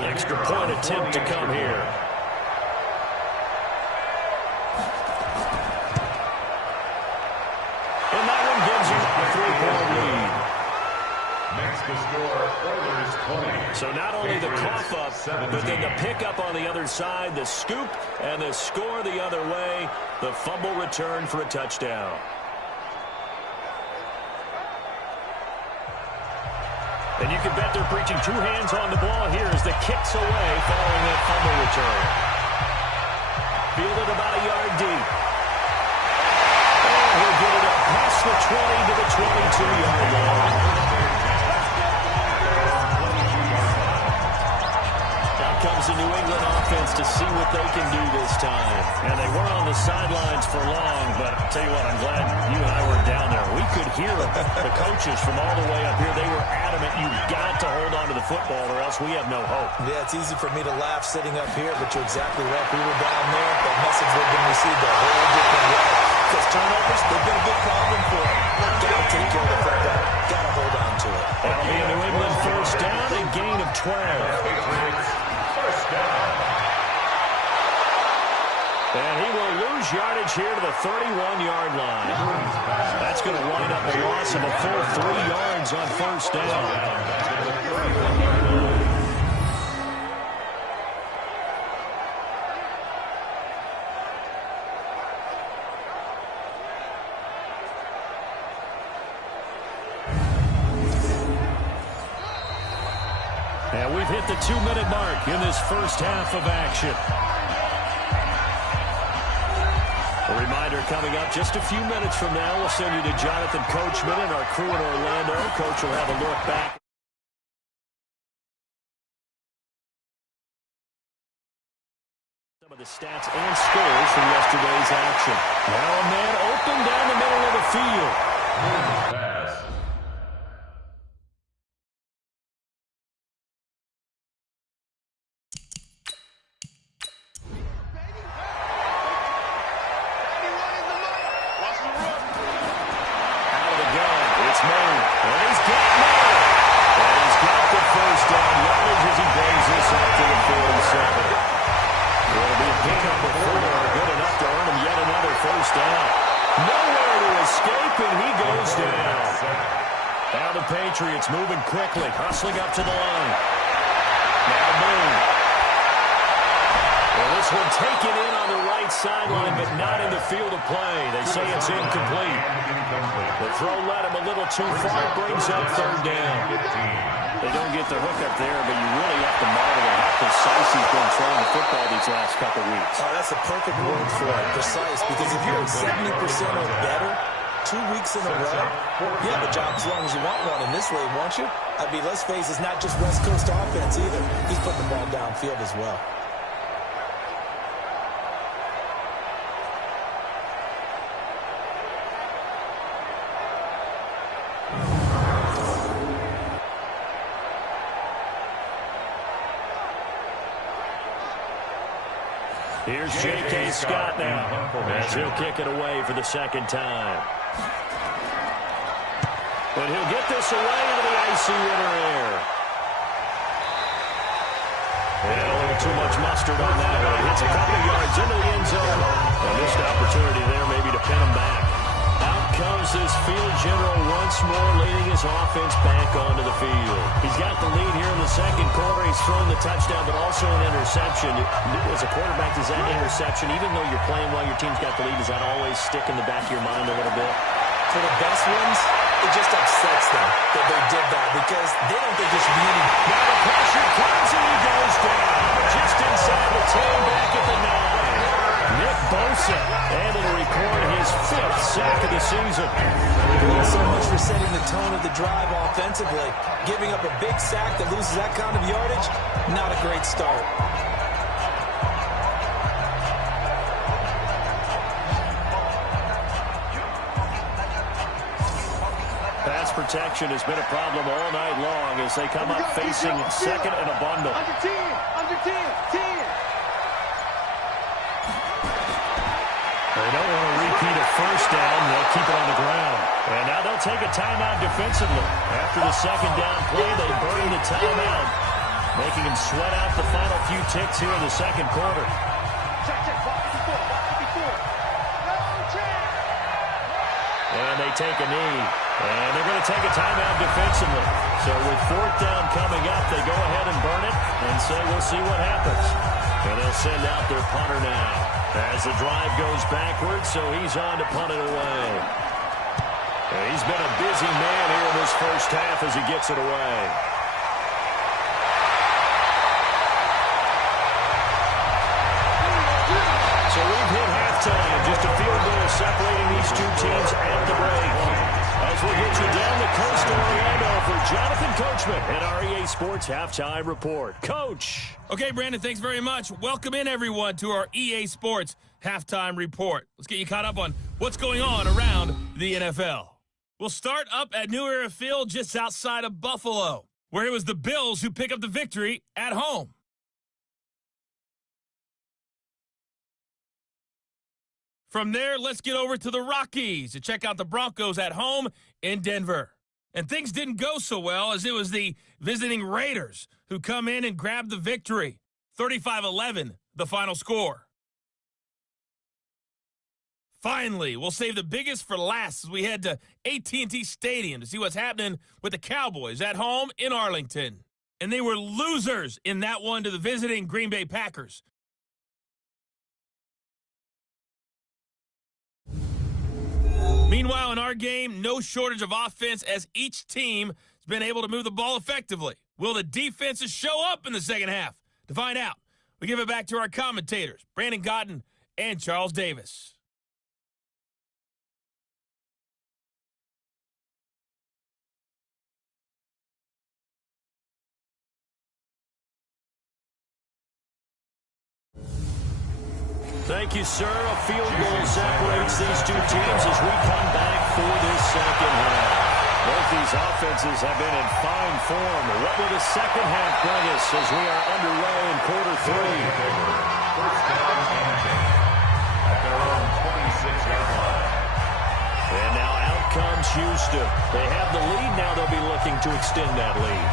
Extra point attempt to come here. And that one gives you a 3-point lead. Next to score, Oilers 20. So not only the cough up, but then the pickup on the other side, the scoop, and the score the other way, the fumble return for a touchdown. And you can bet they're preaching 2 hands on the ball here as the kick's away following that fumble return. Fielded about a yard deep. And he'll get it up past the 20 to the 22-yard line. Out comes the New England offense to see what they can do this time. And they were on the sidelines for long, but I'll tell you what, I'm glad you and I were down there. We could hear the coaches from all the way up here. They were adamant, you've got to hold on to the football or else we have no hope. Yeah, it's easy for me to laugh sitting up here, but you're exactly right. We were down there. That message would have been received a whole different way. Because turnovers, they've been a big problem for them. Got to take care of the football. Got to hold on to it. That'll be a New England 1st down, a gain of 12. First down. And he will lose yardage here to the 31-yard line. That's going to wind up a loss of a full 3 yards on 1st down. And we've hit the 2-minute mark in this first half of action. A reminder coming up just a few minutes from now. We'll send you to Jonathan Coachman and our crew in Orlando. Coach will have a look back. Some of the stats and scores from yesterday's action. Now a man open down the middle of the field. Pass. Now the Patriots moving quickly, hustling up to the line. Now Boone. Well, this one taken in on the right sideline, but not in the field of play. They say it's incomplete. The throw led him a little too far, brings up third down. They don't get the hook up there, but you really have to marvel at how precise he's been throwing the football these last couple weeks. Oh, that's a perfect word for it, precise, because if you're at 70% or better 2 weeks in a row, you have a job as long as you want one in this league, won't you? I mean, let's face it, it's not just West Coast offense either. He's putting the ball downfield as well. Here's J.K. Scott now, as he'll kick it away for the second time. But he'll get this away into the icy winter air. And a little too much mustard on that one. Hits a couple of yards into the end zone. A missed opportunity there maybe to pin him back. Out comes this field general once more, leading his offense back onto the field. He's got the lead here in the second quarter. He's thrown the touchdown, but also an interception. As a quarterback, does that interception, even though you're playing while your team's got the lead, does that always stick in the back of your mind a little bit? For the best ones, it just upsets them that they did that because they don't think there should be any. Now the pressure comes and he goes down. Just inside the 10, back at the 9. Nick Bosa able to record his 5th sack of the season. So much for setting the tone of the drive offensively. Giving up a big sack that loses that kind of yardage, not a great start. Pass protection has been a problem all night long as they come up facing second and a bundle. Under 10, under 10, 10. They don't want to repeat a first down. They'll keep it on the ground. And now they'll take a timeout defensively. After the second down play, they burn the timeout, making them sweat out the final few ticks here in the second quarter. Check, check, box 54, box 54. No, check. And they take a knee. And they're going to take a timeout defensively. So with fourth down coming up, they go ahead and burn it and say, we'll see what happens. And they'll send out their punter now as the drive goes backwards, so he's on to punt it away. And he's been a busy man here in this first half as he gets it away. So we've hit halftime. Just a field goal separating these two teams at the break. As we get you down the coast to Orlando for Jonathan Coachman and our EA Sports Halftime Report. Coach. Okay, Brandon, thanks very much. Welcome in, everyone, to our EA Sports Halftime Report. Let's get you caught up on what's going on around the NFL. We'll start up at New Era Field just outside of Buffalo, where it was the Bills who pick up the victory at home. From there, let's get over to the Rockies to check out the Broncos at home in Denver. And things didn't go so well as it was the visiting Raiders who come in and grab the victory. 35-11, the final score. Finally, we'll save the biggest for last as we head to AT&T Stadium to see what's happening with the Cowboys at home in Arlington. And they were losers in that one to the visiting Green Bay Packers. Meanwhile, in our game, no shortage of offense as each team has been able to move the ball effectively. Will the defenses show up in the second half? To find out, we give it back to our commentators, Brandon Cotton and Charles Davis. Thank you, sir. A field goal separates these two teams as we come back for this second half. Both these offenses have been in fine form. What will the second half bring us as we are underway in quarter three? First down and 10 at their own 26-yard line. And now out comes Houston. They have the lead now. They'll be looking to extend that lead.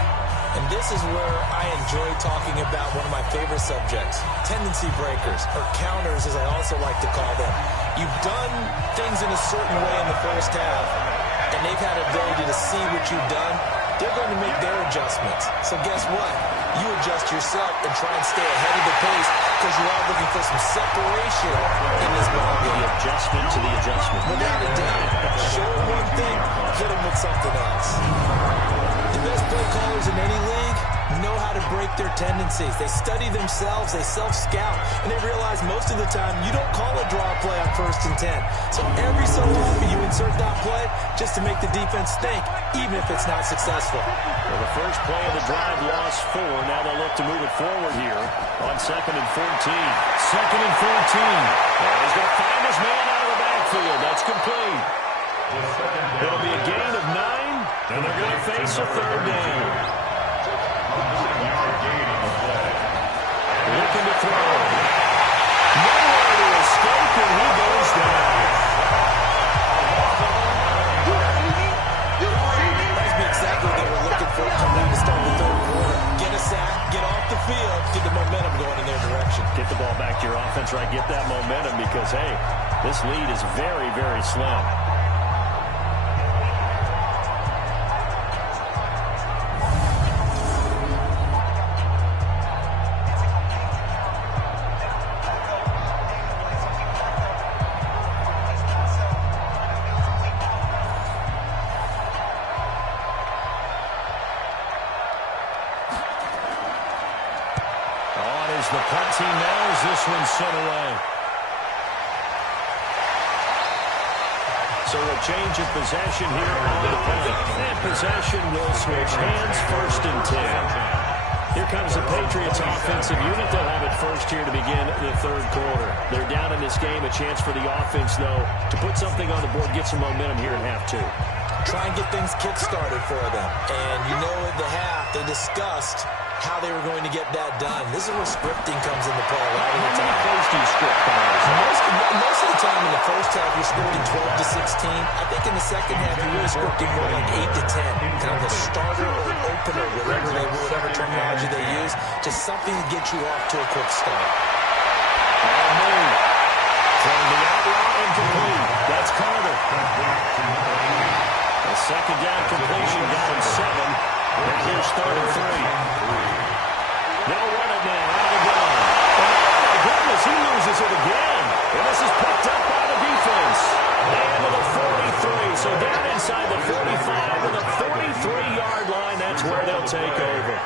And this is where I enjoy talking about one of my favorite subjects, tendency breakers, or counters as I also like to call them. You've done things in a certain way in the first half. and they've had an ability to see what you've done, they're going to make their adjustments. So guess what? You adjust yourself and try and stay ahead of the pace because you are looking for some separation in this ball game. The adjustment to the adjustment. Without a doubt. Show them one thing, hit them with something else. The best play callers in any league know how to break their tendencies. They study themselves, they self-scout, and they realize most of the time you don't call a draw play on 1st and 10. So every so often you insert that play just to make the defense think, even if it's not successful. Well, the first play of the drive lost 4. Now they'll look to move it forward here on 2nd and 14. 2nd and 14. And he's going to find his man out of the backfield. That's complete. It'll be a gain of 9, and they're going to face a 3rd down. Looking to throw. Nowhere to escape, and he goes down. That's exactly what they were looking for coming in to start the 3rd quarter. Get a sack, get off the field, get the momentum going in their direction. Get the ball back to your offense, right? Get that momentum because, hey, this lead is very, very slim. The punt team knows this one's sent away. So a change of possession here on the punt. And possession will switch hands, 1st and 10. Here comes the Patriots offensive unit. They'll have it first here to begin the 3rd quarter. They're down in this game. A chance for the offense, though, to put something on the board, get some momentum here in half 2. Try and get things kick-started for them. And you know at the half, they discussed how they were going to get that done. This is where scripting comes into play a lot of the time. How many plays do you script? Most of the time in the first half, you're scripting 12 to 16. I think in the second half, you're really scripting more like 8 to 10. Kind of a starter or an opener, whatever terminology they use. Just something to get you off to a quick start. From the outlaw incomplete. That's Carter. A 2nd down completion got him 7. And here's 3rd and 3. They'll run it now out of the gun. Oh, my goodness, he loses it again. And this is picked up by the defense. And to the 43. So down inside the 45 to the 43-yard line. That's where they'll take over.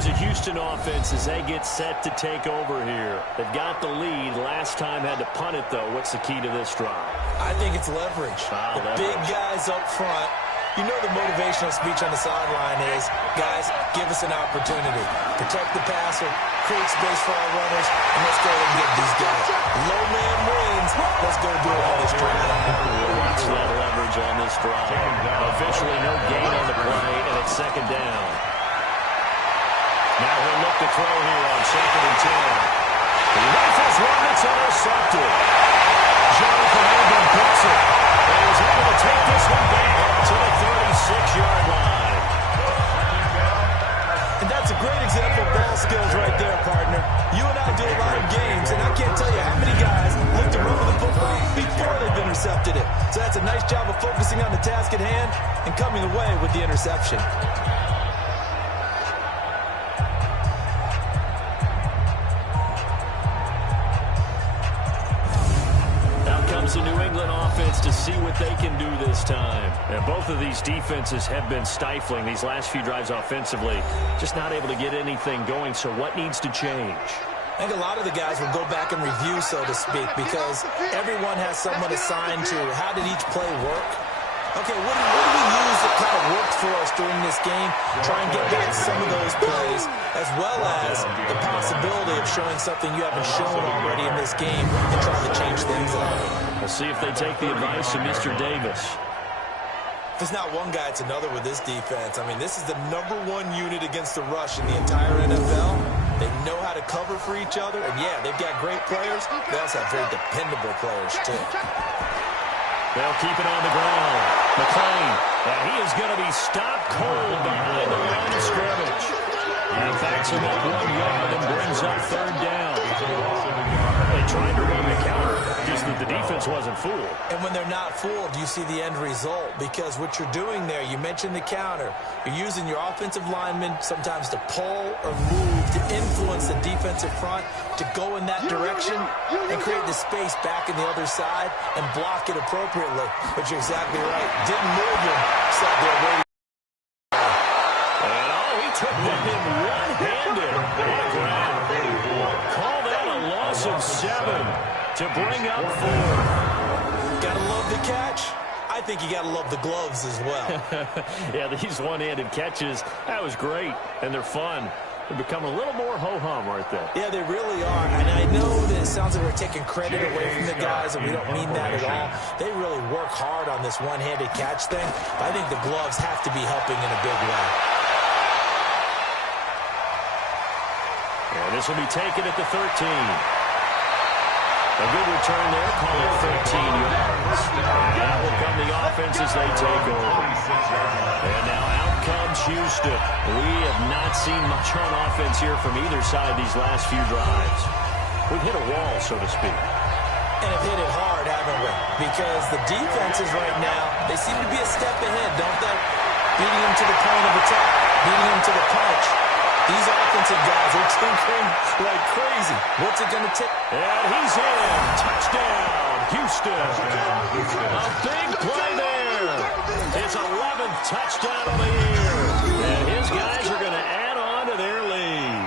The Houston offense as they get set to take over here. They've got the lead. Last time had to punt it, though. What's the key to this drive? I think it's leverage. The big guys up front. You know the motivational speech on the sideline is, guys, give us an opportunity. Protect the passer, create space for our runners, and let's go and get these guys. Low man wins. Let's go do it on this drive. We'll watch that leverage on this drive. Officially no gain on the play, and it's 2nd down. Now he'll look to throw here on 2nd and 10. He rifles one that's intercepted. Jonathan Abram picks it. And he's able to take this one back to the 36-yard line. And that's a great example of ball skills right there, partner. You and I do a lot of games, and I can't tell you how many guys look to run with the football before they've intercepted it. So that's a nice job of focusing on the task at hand and coming away with the interception. The New England offense to see what they can do this time. And both of these defenses have been stifling these last few drives offensively. Just not able to get anything going. So what needs to change? I think a lot of the guys will go back and review, so to speak, because everyone has someone assigned to how did each play work. Okay, what do we use that kind of worked for us during this game? Try and get back some of those plays, as well as the possibility of showing something you haven't shown already in this game and trying to change things up. We'll see if they take the advice of Mr. Davis. If it's not one guy, it's another with this defense. I mean, this is the #1 unit against the rush in the entire NFL. They know how to cover for each other, and yeah, they've got great players. They also have very dependable players, too. They'll keep it on the ground. McLean, and he is going to be stopped cold behind the line of scrimmage. And backs him up 1 yard and brings up third down. They tried to run the counter, just that the defense wasn't fooled. And when they're not fooled, you see the end result. Because what you're doing there, you mentioned the counter. You're using your offensive linemen sometimes to pull or move to influence the defensive front to go in that direction and create the space back in the other side and block it appropriately. But you're exactly right. Didn't move him, sat there waiting. Took that in one-handed. Call that a loss of 7 to bring up 4. Gotta love the catch. I think you gotta love the gloves as well. Yeah, these one-handed catches, that was great, and they're fun. They're becoming a little more ho-hum, aren't they? Yeah, they really are. And I know that it sounds like we're taking credit away from the guys, and we don't mean that at all. They really work hard on this one-handed catch thing. But I think the gloves have to be helping in a big way. And this will be taken at the 13. A good return there, call it 13 yards. And out will come the offense as they take over. And now out comes Houston. We have not seen much on offense here from either side these last few drives. We've hit a wall, so to speak. And have hit it hard, haven't we? Because the defenses right now, they seem to be a step ahead, don't they? Beating them to the point of attack, beating them to the punch. These offensive guys are tinkering like crazy. What's it going to take? And he's in. Touchdown, Houston. A big play there. His 11th touchdown of the year. And his guys are going to add on to their lead.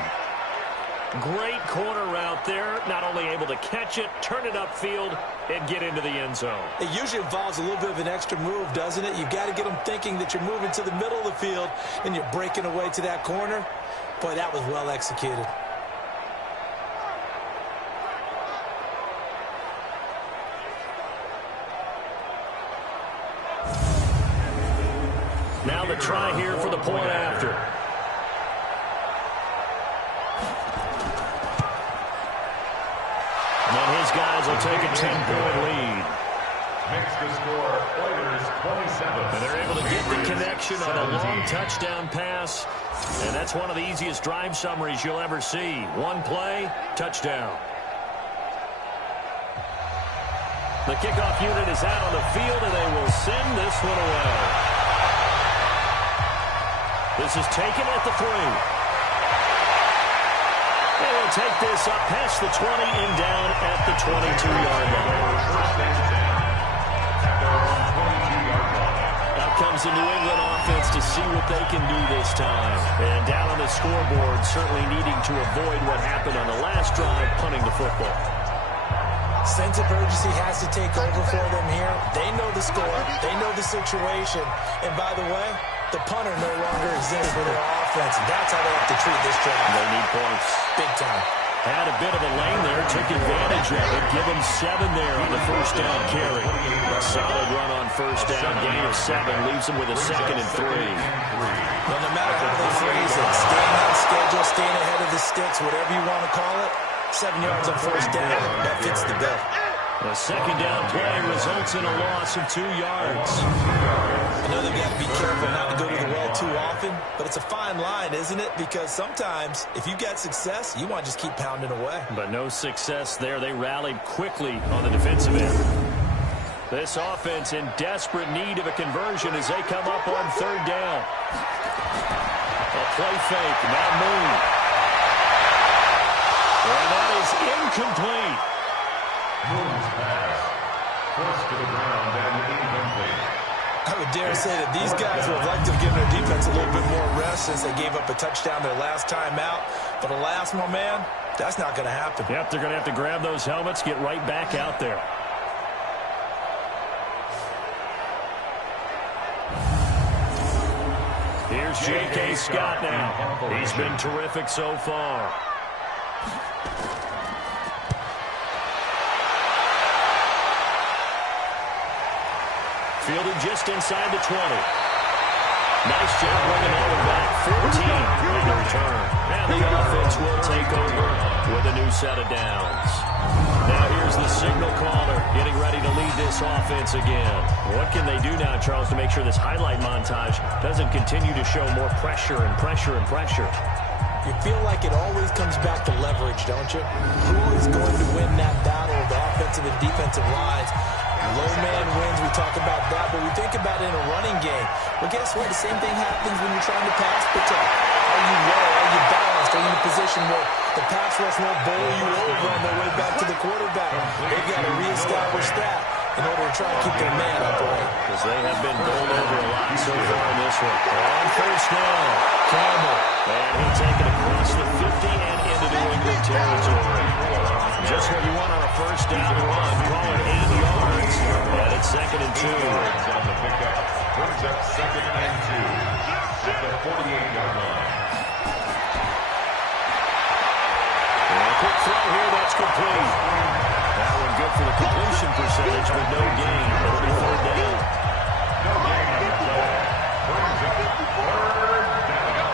Great corner route there. Not only able to catch it, turn it upfield, and get into the end zone. It usually involves a little bit of an extra move, doesn't it? You've got to get them thinking that you're moving to the middle of the field and you're breaking away to that corner. Boy, that was well executed. Now the try here for the point after. And then his guys will take a 10-point lead. Makes the score Oilers 27. And they're able to get the connection on a long touchdown pass. And that's one of the easiest drive summaries you'll ever see. One play, touchdown. The kickoff unit is out on the field, and they will send this one away. This is taken at the 3. They will take this up past the 20 and down at the 22-yard line. Out comes the New England offense to see what they can do this time. And down on the scoreboard, certainly needing to avoid what happened on the last drive, punting the football. Sense of urgency has to take over for them here. They know the score. They know the situation. And by the way, the punter no longer exists for their offense. That's how they have to treat this drive. They need points. Big time. Had a bit of a lane there, took advantage of it. Give him 7 there on the first down carry. A solid run on first down, gain of 7, leaves him with a 2nd and 3. Well, no matter how they phrase it, staying on schedule, staying ahead of the sticks, whatever you want to call it, 7 yards on first down, that fits the bill. A 2nd down play results in a loss of 2 yards. I know they've got to be careful not to go to the well too often, but it's a fine line, isn't it? Because sometimes, if you got success, you want to just keep pounding away. But no success there. They rallied quickly on the defensive end. This offense in desperate need of a conversion as they come up on 3rd down. A play fake, now move. And that is incomplete. Moon's pass. Forced to the ground and incomplete. I would dare say that these guys would have liked to have given their defense a little bit more rest since they gave up a touchdown their last time out. But alas, my man, that's not going to happen. Yep, they're going to have to grab those helmets, get right back out there. Here's J.K. Scott now. He's been terrific so far. Fielded just inside the 20. Nice job bringing that one back. 14 on the return. And the offense will take over with a new set of downs. Now here's the signal caller getting ready to lead this offense again. What can they do now, Charles, to make sure this highlight montage doesn't continue to show more pressure and pressure and pressure? You feel like it always comes back to leverage, don't you? Who is going to win that battle of the offensive and defensive lines? Low man wins, we talk about that, but we think about it in a running game. Well, guess what? The same thing happens when you're trying to pass protect. Are you low? Are you balanced? Are you in a position where the pass rush won't bowl you over on their way back to the quarterback? They've got to reestablish that in order to try and keep their man upright. Because they have been bowled over a lot so far in this one. On first down, Campbell. And he'll take it across the 50 and into New England territory. Just what you want on a first down run. Call it 8 yards. And it's 2nd and 2. On the pickup. Brings up 2nd and 2 at the 48-yard line. And a quick throw here, that's complete. That one good for the completion percentage, but no gain. It'll be 3rd down. No gain on the play. Brings up 3rd down.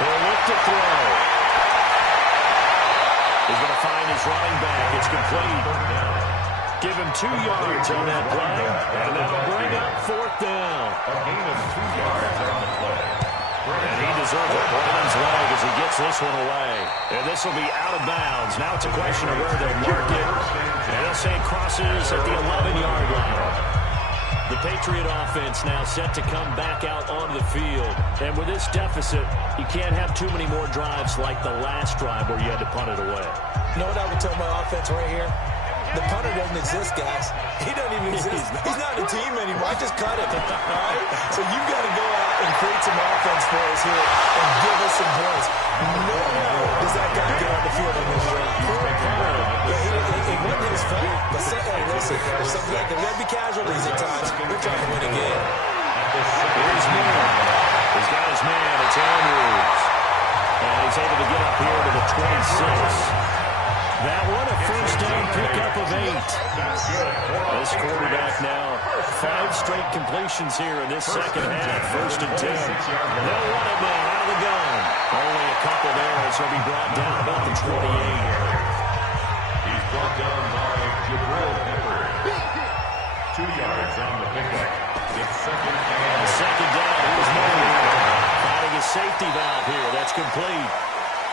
He'll look to throw. He's going to find his running back. It's complete. Give him 2 yards on that play, and that'll bring up 4th down. A gain of 2 yards on the play. And he deserves a bronze leg as he gets this one away. And this will be out of bounds. Now it's a question of where they'll mark it. And they'll say it crosses at the 11-yard line. The Patriot offense now set to come back out onto the field. And with this deficit, you can't have too many more drives like the last drive where you had to punt it away. You know what I would tell my offense right here? The punter doesn't exist, guys. He doesn't even exist. He's not a team anymore. I just cut it. All right? So you've got to go out and create some offense for us here and give us some points. No does that guy get on the field in this game. It wasn't his fault. But hey, listen, there's something like that. We got to be casualties at times. We're trying to win a game. Here's Moore. He's got his man. It's Andrews. And he's able to get up here to the 26. That one a first down pickup of 8. This quarterback now 5 straight completions here in this second half. 1st and 10. They'll run it now out of the gun. Only a couple there as he'll be brought down about the 28. He's brought down by Jabril Peppers. 2 yards on the pickup. It's 2nd and 2nd down. Here's Moore. Finding his safety valve here. That's complete.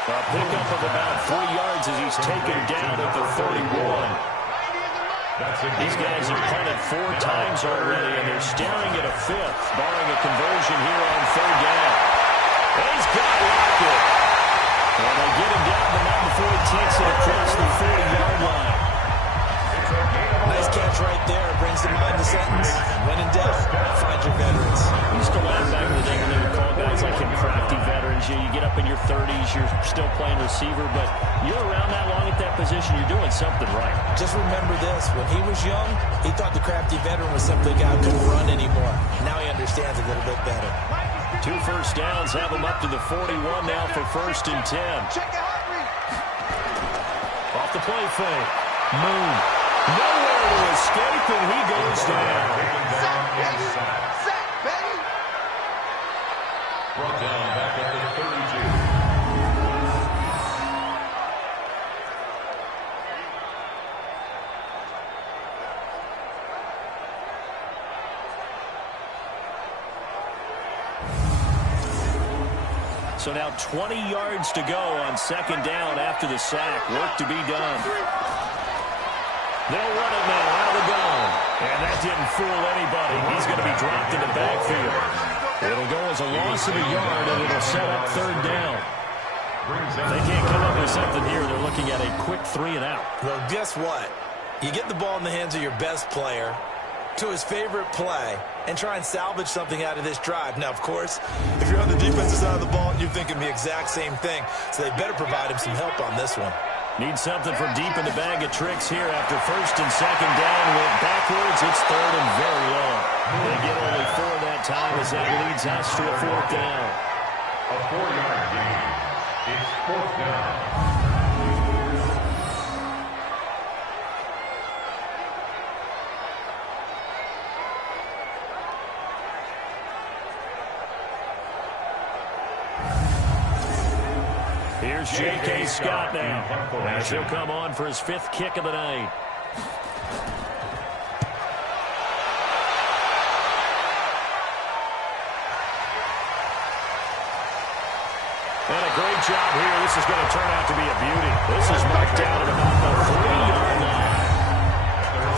A pickup of about 3 yards as he's taken down at the 31. These guys have punted 4 times already, and they're staring at a 5th, barring a conversion here on 3rd down. He's got Lockett. And they get him down, but not before he takes it across the 40-yard line. Nice catch right there. Brings to mind the sentence, when in doubt, find your veterans. We used to laugh back in the day when they would call guys like him crafty veterans. You get up in your 30s, you're still playing receiver, but you're around that long at that position, you're doing something right. Just remember this, when he was young, he thought the crafty veteran was simply a guy who couldn't run anymore. Now he understands a little bit better. 2 first downs have him up to the 41 now for 1st and 10. Off the play fake. Moon. Nowhere to escape, and he goes down. Sack, baby. brought down back at the 32. So now 20 yards to go on 2nd down after the sack. Work to be done. They'll run it now out of the gun. And that didn't fool anybody. He's going to be dropped in the backfield. It'll go as a loss of a yard, and it'll set up 3rd down. They can't come up with something here. They're looking at a quick 3 and out. Well, guess what? You get the ball in the hands of your best player to his favorite play and try and salvage something out of this drive. Now, of course, if you're on the defensive side of the ball, you're thinking the exact same thing. So they better provide him some help on this one. Need something from deep in the bag of tricks here after 1st and 2nd down. Went backwards. It's 3rd and very long. They get only 4 that time as that leads us to a 4th down. A 4-yard gain. It's 4th down. Here's J.K. Scott now, as he'll come on for his 5th kick of the night. And a great job here. This is going to turn out to be a beauty. This is marked down at about the 3-yard line.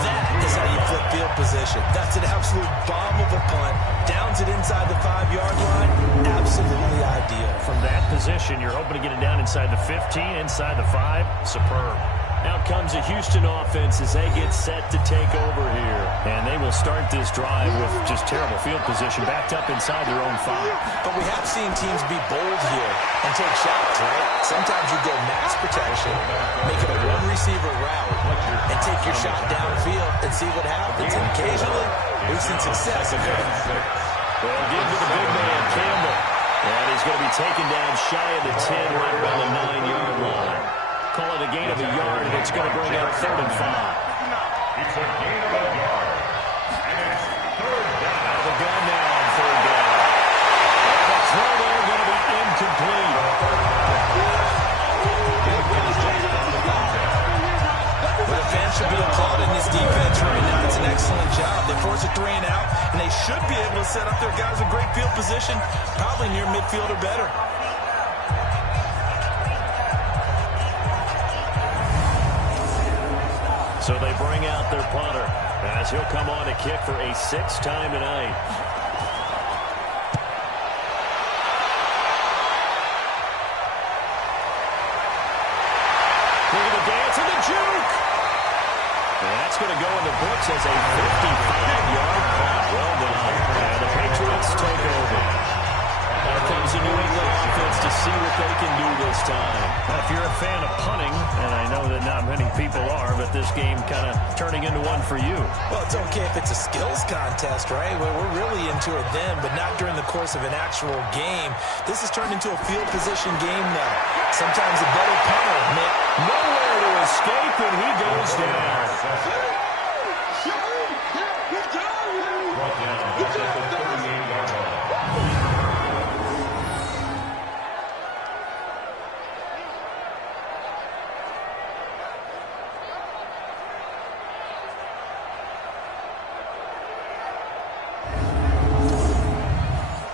That is how you flip field position. That's an absolute bomb of a punt. Downs it inside the 5-yard line. Absolutely ideal. From that position, you're hoping to get it down inside the 15, inside the 5. Superb. Out comes a Houston offense as they get set to take over here. And they will start this drive with just terrible field position, backed up inside their own 5. But we have seen teams be bold here and take shots, right? Sometimes you go max protection, make it a one-receiver route, and take your shot downfield and see what happens. And occasionally, we've seen success. Well, give to the big man, Campbell. And he's going to be taken down shy of the 10, right around the 9-yard line. Call it a gain of a yard, and it's going to bring up 3rd and 5. It's a gain of a yard. And it's 3rd down. Out of the gun now on 3rd down. And the throw there going to be incomplete. But the fans should be applauding this defense right now. It's an excellent job. They force a 3 and out, and they should be able to set up their guys in great field position, probably near midfield or better. So they bring out their punter as he'll come on to kick for a 6th time tonight. Look at the dance and the juke. And that's going to go in the books as a 55-yard punt. Well done. And the Patriots take over. Out comes the New England offense to see what they can do this time. If you're a fan of punting, and I know that not many people are, but this game kind of turning into one for you. Well, it's okay if it's a skills contest, right? Well, we're really into it then, but not during the course of an actual game. This has turned into a field position game now. Sometimes a better punter, man. Nowhere to escape, and he goes down. Brought down just at the 38-yard line.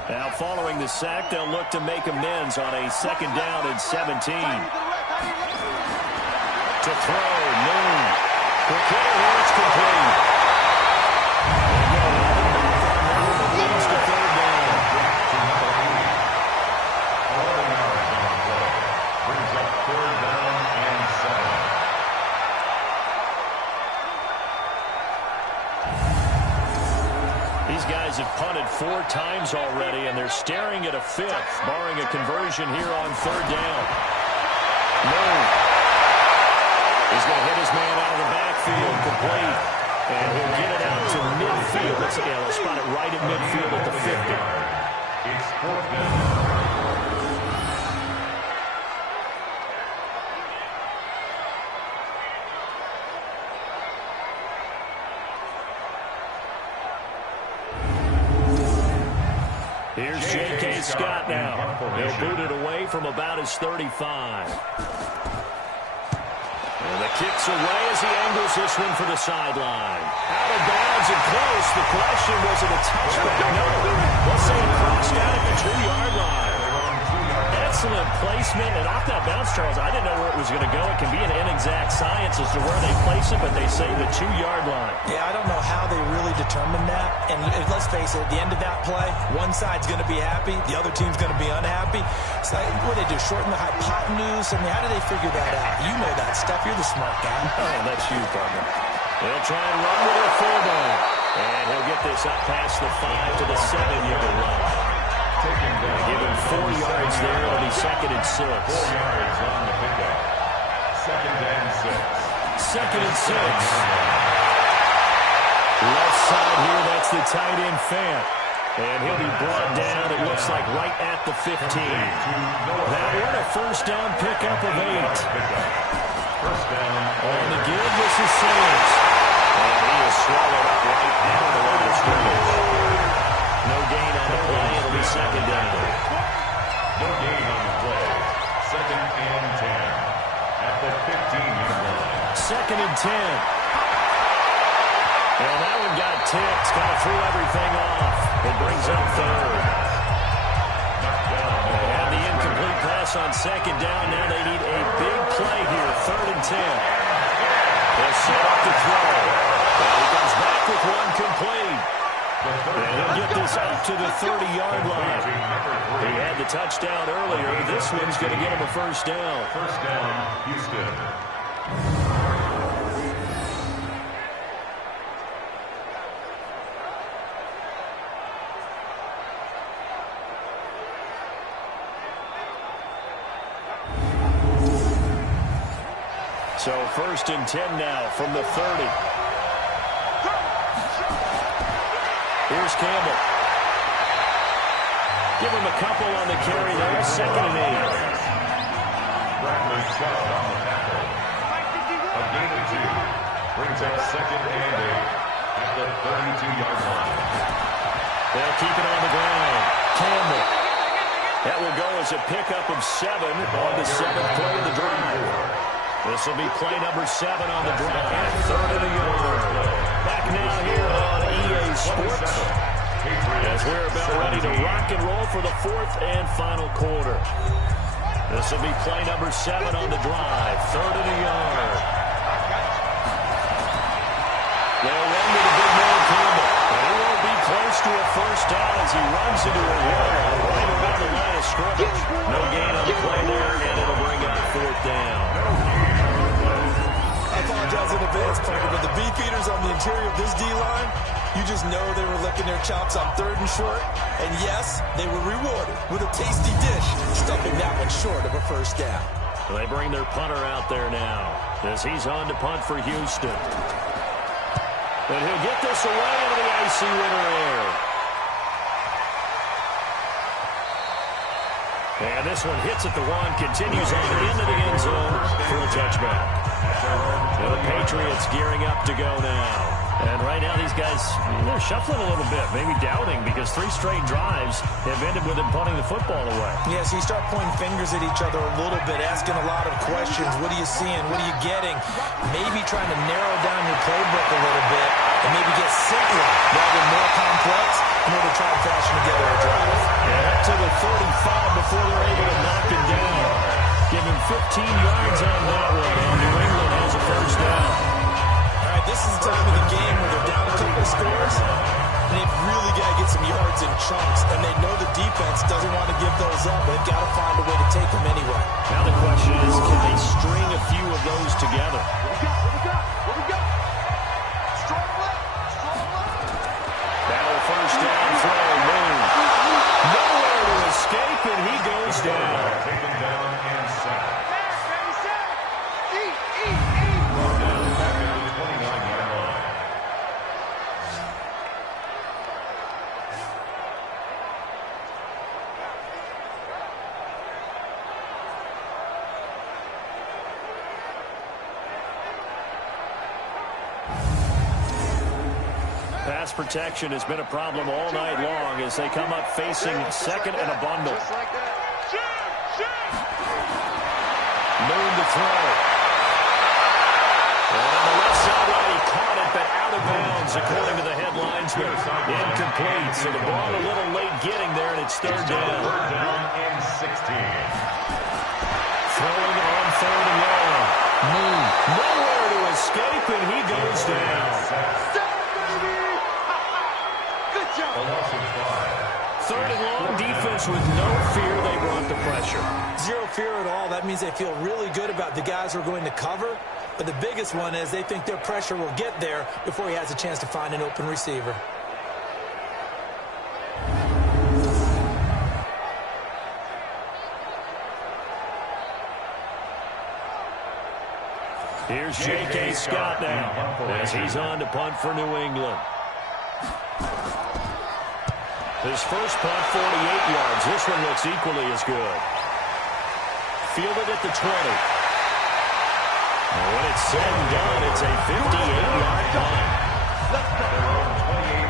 Now following the sack, they'll look to make amends on a 2nd down and 17. To throw, Moon. The kick here, it's complete. Moves to 3rd down. 11 yards on the play. Brings up 3rd down and 7. These guys have punted 4 times already, and they're staring at a 5th, barring a conversion here on 3rd down. Moon. He's going to hit his man out of the backfield, complete. And he'll get it out to midfield. They'll spot it right at midfield at the 50. It's 4th down. Here's J.K. Scott now. He'll boot it away from about his 35. And the kick's away as he angles this one for the sideline. Out of bounds and close. The question, was it a touchback? No. We'll say it crossed out at the 2-yard line. Excellent placement. And off that bounce, Charles, I didn't know where it was going to go. It can be an inexact science as to where they place it, but they say the 2-yard line. Yeah, I don't know how they really determined that. And let's face it, at the end of that play, one side's going to be happy, the other team's going to be unhappy. It's like, what do they do, shorten the hypotenuse? I mean, how do they figure that out? You know that stuff. You're the smart guy. Oh, that's you, partner. They'll try and run with their fullback. And he'll get this up past the 5 to the 7-yard line. They give him 4 yards there. It'll be 2nd and 6. 4 yards on the pickup. 2nd and 6. 2nd and 6. Left side here, that's the tight end, Fant. And he'll be brought down, it looks like, right at the 15. That one a 1st down pickup of 8. 1st down. On the give, this is Sims. And he is swallowed up right down the line of scrimmage. No gain on the play. It'll be 2nd down. No gain on the play. 2nd and second and 10. And that one got tipped. Kind of threw everything off. It brings up third. And the incomplete pass on second down. Now they need a big play here. Third and 10. They'll set up to throw. And he comes back with one complete. And he'll get this up to the 30-yard line. He had the touchdown earlier. This one's going to get him a first down. First down, Houston. So first and 10 now from the 30. Here's Campbell. Give him a couple on the carry there. Second and 8. Bradley Chubb on the tackle. A gain of 2. Brings up second and 8 at the 32-yard line. They'll keep it on the ground. Campbell. That will go as a pickup of 7 on the 7th play of the drive. This will be play number 7 on the drive. Third and a yard. Back now here on EA Sports as we're about ready to rock and roll for the 4th and final quarter. This will be play number 7 on the drive. Third and a yard. They'll run to the big man Campbell. And he won't be close to a first down as he runs into a wall right around the line of scrimmage. No gain on the play there, and it'll bring up 4th down. I apologize in advance, Parker, but the beefeaters on the interior of this D-line, you just know they were licking their chops on 3rd and short. And yes, they were rewarded with a tasty dish, stuffing that one short of a first down. They bring their punter out there now as he's on to punt for Houston. And he'll get this away into the icy winter air. And this one hits at the 1, continues on into the end zone for a touchback. And the Patriots gearing up to go now. And right now these guys, they're shuffling a little bit, maybe doubting, because 3 straight drives have ended with them punting the football away. Yeah, so you start pointing fingers at each other a little bit, asking a lot of questions. What are you seeing? What are you getting? Maybe trying to narrow down your playbook a little bit and maybe get simpler rather than more complex in order to try and fashion together a drive. And up to the 35 before they're able to knock him down. Give him 15 yards on that one, and New England has a first down. All right, this is the time of the game where they're down a couple of scores, and they've really got to get some yards in chunks, and they know the defense doesn't want to give those up, but they've got to find a way to take them anyway. Now the question is, can they string a few of those together? What we got? Strong left. That'll first down throw, Moon. Nowhere to escape, and he goes down. Taken down and sacked. Eat. Brought down back at the 29-yard line. Pass protection has been a problem all night long as they come up facing second and a bundle. Just like that. Moon to throw. And on the left sideline, he caught it, but out of bounds, according to the headlinesman. Incomplete, so the ball a little late getting there, and it's third down. Third down and 16. Throwing on third and long. Moon, nowhere to escape, and he goes down. Good job. A loss of 5. Third and long, defense with no fear. They brought the pressure. Zero fear at all. That means they feel really good about the guys who are going to cover. But the biggest one is they think their pressure will get there before he has a chance to find an open receiver. Here's J.K. Scott now as he's on to punt for New England. His first punt, 48 yards. This one looks equally as good. Fielded at the 20. And when it's said and done, it's a 58-yard punt.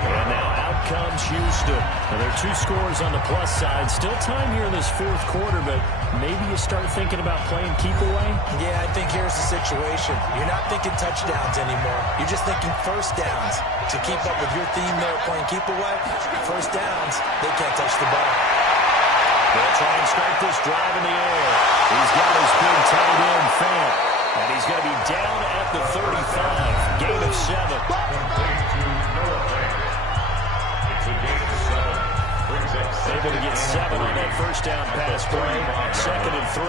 And now out comes Houston. Now, there are 2 scores on the plus side. Still time here in this 4th quarter, but maybe you start thinking about playing keep away. Yeah, I think here versus situation. You're not thinking touchdowns anymore. You're just thinking first downs. To keep up with your theme there, playing keep away, first downs, they can't touch the ball. They'll try and start this drive in the air. He's got his big tight end, Fant. And he's going to be down at the 35. Gain of 7. Able to get 7 on that first down pass play. 2nd and 3.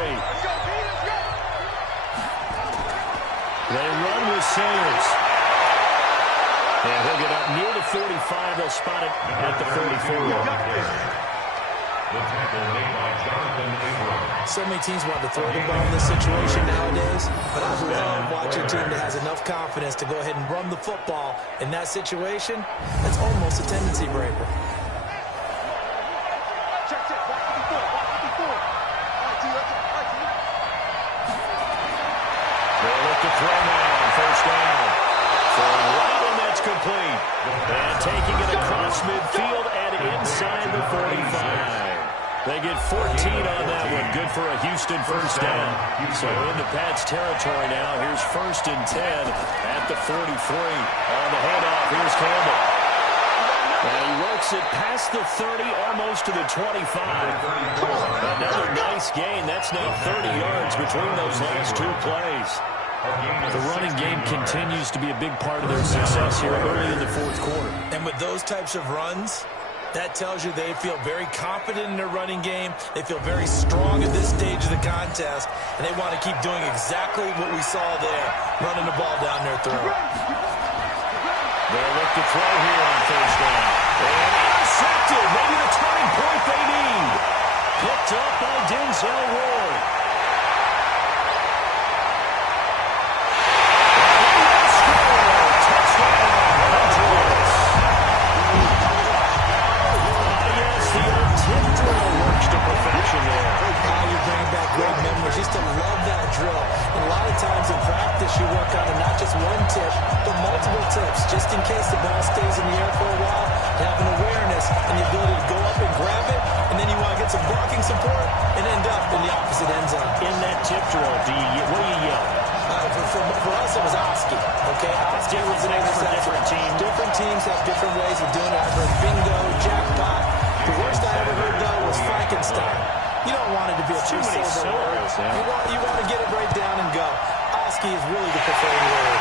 They run with Sayers. And he'll get up near the 45. They'll spot it at the 44. So many teams want to throw the ball in this situation nowadays, but I love watching a team that has enough confidence to go ahead and run the football. In that situation, that's almost a tendency breaker. They'll look to throw now on first down. Throwing right, and that's complete. And taking it across midfield and inside the 45. They get 14 on that one. Good for a Houston first down. So into Pat's territory now. Here's 1st and 10 at the 43. On the handoff, here's Campbell. And he works it past the 30, almost to the 25. Another nice gain. That's now 30 yards between those last 2 plays. The running game continues to be a big part of their success here early in the 4th quarter. And with those types of runs, that tells you they feel very confident in their running game. They feel very strong at this stage of the contest, and they want to keep doing exactly what we saw there, running the ball down their throat. They'll look to throw here on first down. And intercepted. Maybe the turning point they need. Picked up by Denzel Ward. Used to love that drill. And a lot of times in practice, you work on not just one tip, but multiple tips, just in case the ball stays in the air for a while, to have an awareness and the ability to go up and grab it, and then you want to get some blocking support and end up in the opposite end zone. In that tip drill, what do you yell? For us, it was Oski. Okay, Oski was an for different teams. Different teams have different ways of doing it. I've heard bingo, jackpot. The worst I ever heard, though, was Frankenstein. You don't want it to be a too many syllables. You want to get it right down and go. Oski is really the preferred word.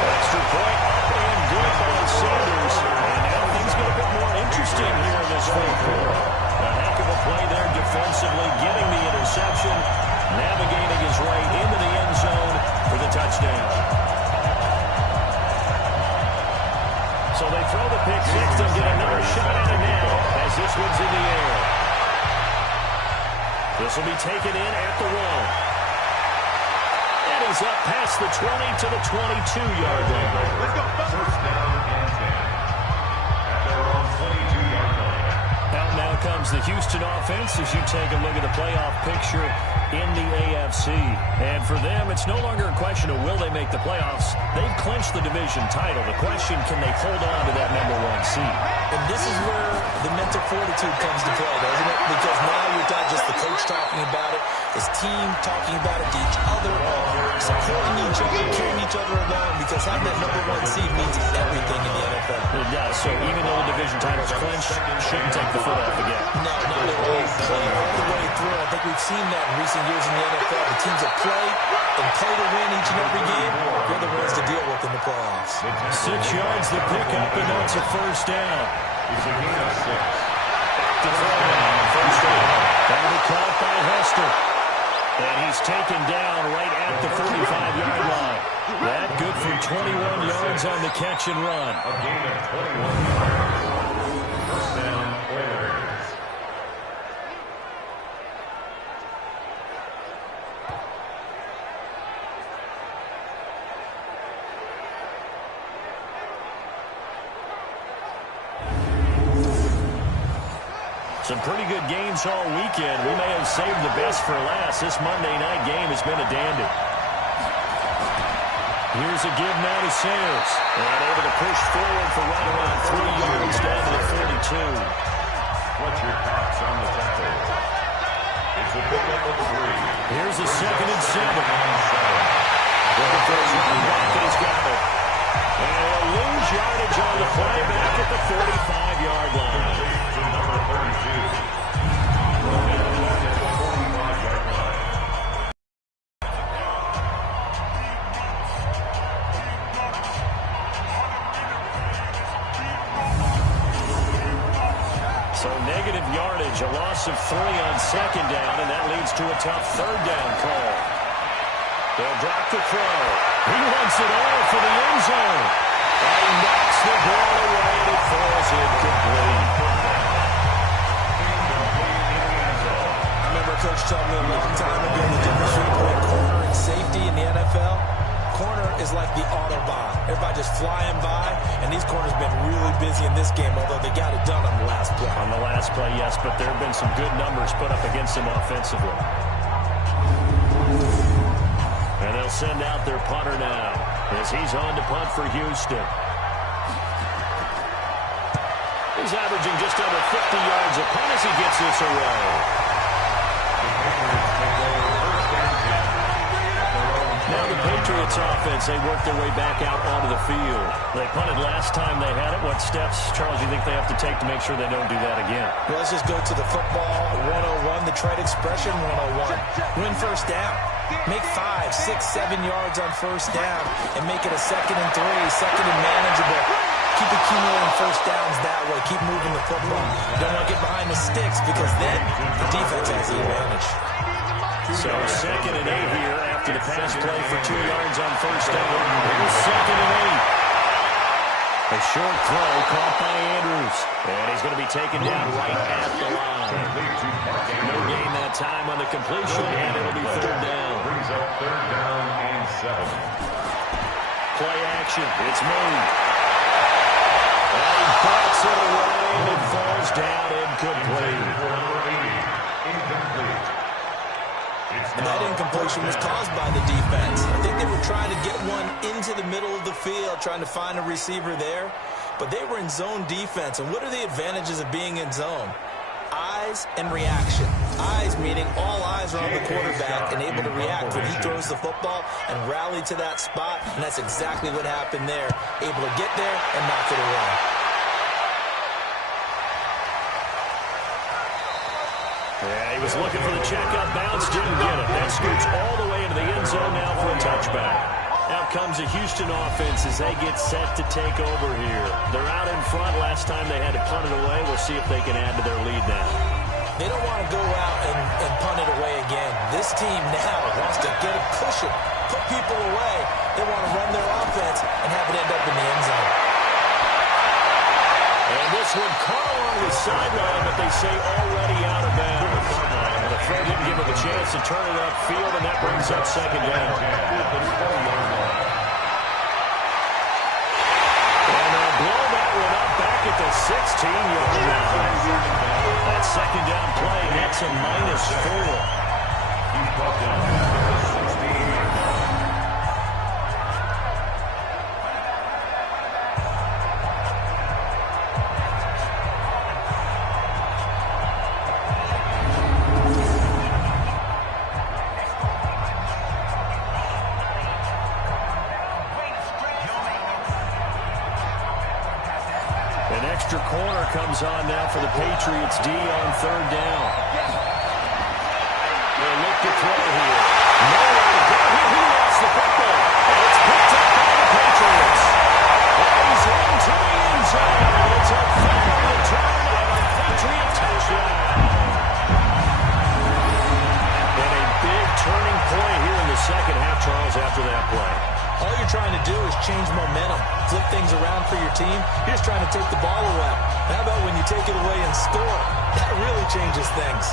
Extra point and good by Sanders. And now things get a bit more interesting here in this 4th quarter. A heck of a play there defensively, getting the interception, navigating his way into the end zone for the touchdown. So they throw the pick six and get another shot at it now as this one's in the air. This will be taken in at the 1. And he's up past the 20 to the 22-yard line. Let's go. First down and 10. At their own 22-yard line. Now comes the Houston offense as you take a look at the playoff picture in the AFC. And for them, it's no longer a question of will they make the playoffs. They've clinched the division title. The question, can they hold on to that number 1 seed? And this is where the mental fortitude comes to play, doesn't it? Because now you're not just the coach talking about it, his team talking about it to each other, supporting each other, carrying each other along, because having that number 1 seed means everything in the NFL. It does. So even though the division title's clinched, shouldn't take the foot off again. No, not at all. Playing all the way through. I think we've seen that in recent years in the NFL. The teams that play and play to win each and every game, they're the ones to deal with in the playoffs. 6 yards to pick up, and that's a first down. It's a gain of 6. To throw down, first down. That'll be caught by Hester. And he's taken down right at the 45-yard line. That good for 21 yards on the catch and run. A gain of 21 yards. First down, Oilers. Some pretty good games all weekend. We may have saved the best for last. This Monday night game has been a dandy. Here's a give now to Sayers. And able to push forward for right around 3 yards down to the 42. What's your thoughts on the tackle? It's a pickup of 3. Here's a 2nd and 7. yardage on the play back at the 45-yard line. To number 32. So negative yardage, a loss of 3 on second down, and that leads to a tough third down call. They'll drop the throw. He wants it all for the end zone. And he knocks the ball away, and it falls incomplete. I remember Coach telling me a long time ago the difference between corner and safety in the NFL. Corner is like the Autobahn. Everybody just flying by, and these corners have been really busy in this game, although they got it done on the last play. On the last play, yes, but there have been some good numbers put up against him offensively. And they'll send out their punter now as he's on to punt for Houston. He's averaging just under 50 yards a punt as he gets this away. Now the Patriots offense, they work their way back out onto the field. They punted last time they had it. What steps, Charles, do you think they have to take to make sure they don't do that again? Well, let's just go to the football 101, the trade expression 101. Win first down. Make 5, 6, 7 yards on first down and make it a 2nd and 3, 2nd and manageable. Keep accumulating first downs that way. Keep moving the football. You don't want to get behind the sticks because then the defense has the advantage. So 2nd and 8 here after the pass play for 2 yards on first down. Here's 2nd and 8. A short throw caught by Andrews. And he's going to be taken down right at the line. No gain that time on the completion, and it'll be third down. Brings up third down and 7. Play action. It's moved. And he backs it away, and it falls down incomplete. Incomplete. And that incompletion was caused by the defense. I think they were trying to get one into the middle of the field, trying to find a receiver there. But they were in zone defense. And what are the advantages of being in zone? Eyes and reaction. Eyes meaning all eyes are on the quarterback and able to react when he throws the football and rally to that spot. And that's exactly what happened there. Able to get there and knock it away. Yeah, he was looking for the checkup bounce, didn't get it. That scoots all the way into the end zone now for a touchback. Out comes a Houston offense as they get set to take over here. They're out in front. Last time they had to punt it away. We'll see if they can add to their lead now. They don't want to go out and punt it away again. This team now wants to get a cushion, put people away. They want to run their offense and have it end up in the end zone. And this one caught along the sideline, but they say already out of bounds. The throw didn't give him a chance to turn it upfield, and that brings up second down. And they'll blow that one up back at the 16-yard line. That second down play, that's a -4. He's brought down at the 16. Extra corner comes on now for the Patriots D on third down. They'll look to throw here. Nowhere to go. He lost the football. And it's picked up by the Patriots. And he's into the end zone. It's a final return on a Patriot touchdown. And a big turning point here in the second half, Charles, after that play. All you're trying to do is change momentum, flip things around for your team. You're just trying to take the ball away. How about when you take it away and score? That really changes things.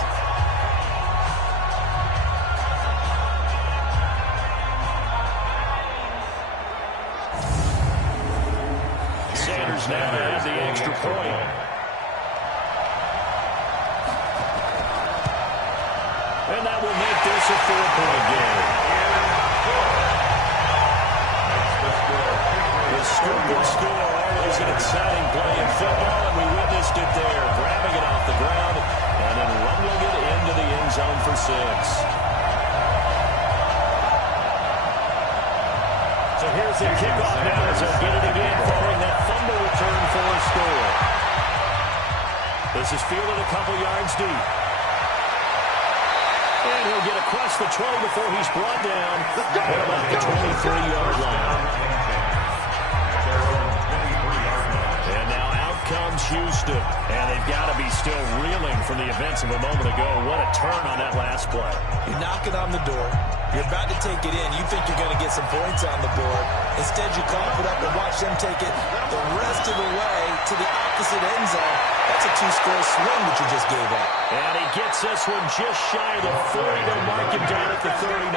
Sanders now has the extra point. And that will make this a 4-point game. The scoop and score, always an exciting play in football, and we witnessed it there, grabbing it off the ground and then rumbling it into the end zone for 6. So here's the kickoff now as they'll get it again following that score. This is fielded a couple yards deep. And he'll get across the 20 before he's brought down at about the 23-yard line. And now out comes Houston. And they've got to be still reeling from the events of a moment ago. What a turn on that last play. You're knocking on the door. You're about to take it in. You think you're going to get some points on the board. Instead, you cough it up and watch them take it the rest of the way to the opposite end zone. That's a two-score swing that you just gave up. And he gets this one just shy of the 40. They'll mark him down at the 39.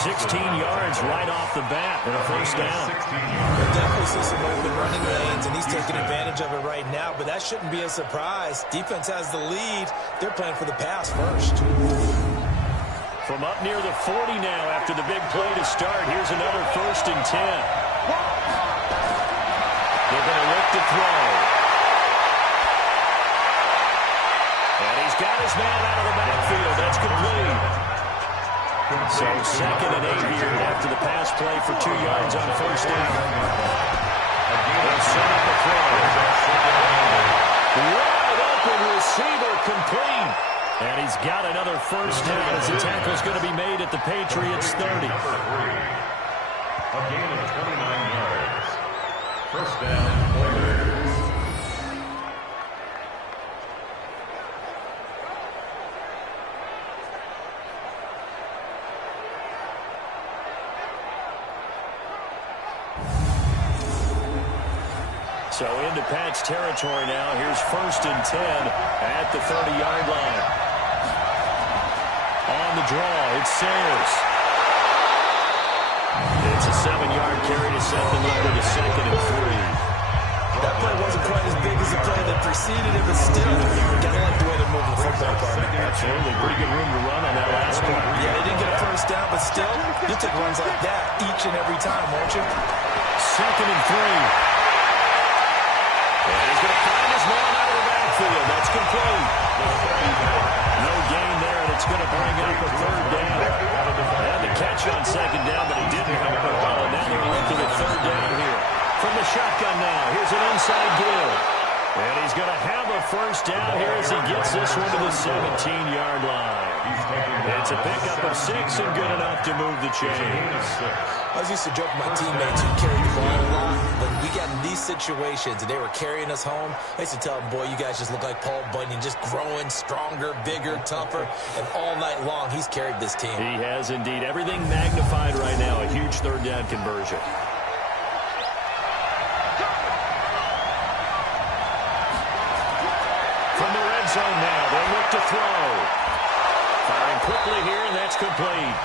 16 yards right off the bat and a first down. We'll definitely see some open running lanes, and he's taking advantage of it right now, but that shouldn't be a surprise. Defense has the lead. They're playing for the pass first. From up near the 40 now after the big play to start, here's another 1st and 10. They're going to look to throw. And he's got his man out of the backfield. That's complete. So 2nd and 8 here after the pass play for 2 yards on 1st down. They'll set up a throw. Wide open receiver complete. And he's got another first down as the tackle's going to be made at the Patriots 30. A gain of 29 yards. First down, Oilers. So into Pat's territory now. Here's 1st and 10 at the 30-yard line. On the draw, it's Sayers. It's a 7-yard carry to set them up with a 2nd and 3. That play wasn't quite as big as the play that preceded it, but still, gotta like the way they're moving the football, partner. Absolutely. Pretty good room to run on that last play. Yeah, they didn't get a first down, but still, you take runs like that each and every time, won't you? 2nd and 3. And he's going to find his man out of the backfield. That's complete. No gain there, and it's going to bring up a 3rd down. They had the catch on 2nd down, but he didn't help at all. And now they're looking at 3rd down here. From the shotgun now, here's an inside give. And he's going to have a first down here as he gets this one to the 17-yard line. It's a pickup of 6 and good enough to move the chains. I was used to joke with my teammates who carried the ball a lot. When we got in these situations and they were carrying us home, I used to tell them, boy, you guys just look like Paul Bunyan, just growing stronger, bigger, tougher. And all night long, he's carried this team. He has indeed. Everything magnified right now. A huge 3rd down conversion. From the red zone now, they'll look to throw. Firing quickly here, and that's complete.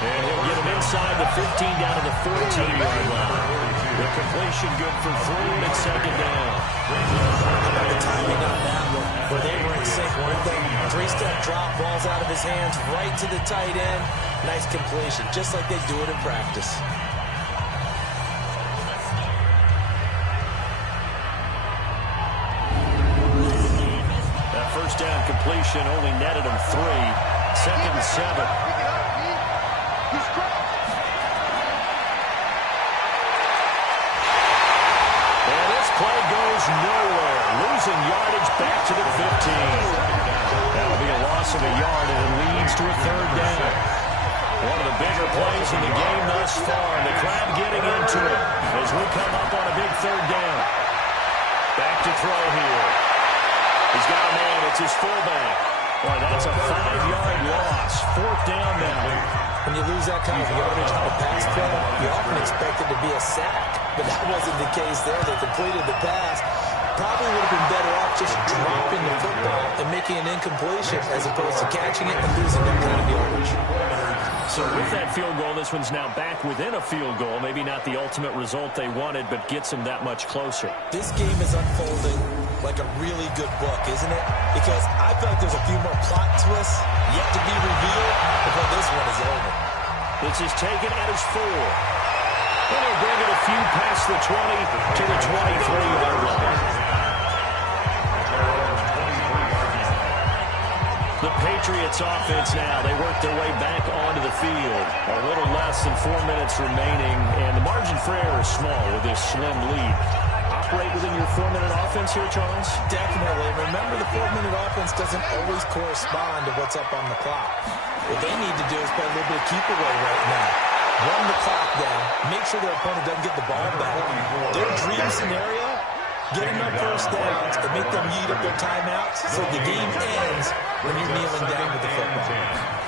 And he'll get him inside the 15 down to the 14-yard line. The completion good for 3, and it's 2nd down. The timing on that one, where they were in sync, weren't they? 3-step drop, balls out of his hands, right to the tight end. Nice completion, just like they do it in practice. That first down completion only netted him 3. 2nd and 7. And this play goes nowhere. Losing yardage back to the 15. That'll be a loss of a yard, and it leads to a 3rd down. One of the bigger plays in the game thus far, and the crowd getting into it as we come up on a big 3rd down. Back to throw here. He's got a man. It's his fullback. Boy, that's a 5-yard loss. 4th down now. When you lose that kind of yardage on a pass play, you often expect it to be a sack. But that wasn't the case there. They completed the pass. Probably would have been better off just dropping the football and making an incompletion as opposed to catching it and losing that kind of yardage. So with that field goal, this one's now back within a field goal. Maybe not the ultimate result they wanted, but gets them that much closer. This game is unfolding like a really good book, isn't it? Because I feel like there's a few more plot twists yet to be revealed before this one is over. This is taken at his 4. And he'll bring it a few past the 20 to the 23-yard line. The Patriots offense now, they work their way back onto the field. A little less than 4 minutes remaining, and the margin for error is small with this slim lead. operate within your 4-minute offense here, Charles? Definitely. Remember, the 4-minute offense doesn't always correspond to what's up on the clock. What they need to do is play a little bit of keep away right now. Run the clock down. Make sure their opponent doesn't get the ball back. Their dream scenario, get enough first downs and make them eat up their timeouts so the game ends when you're kneeling down with the football.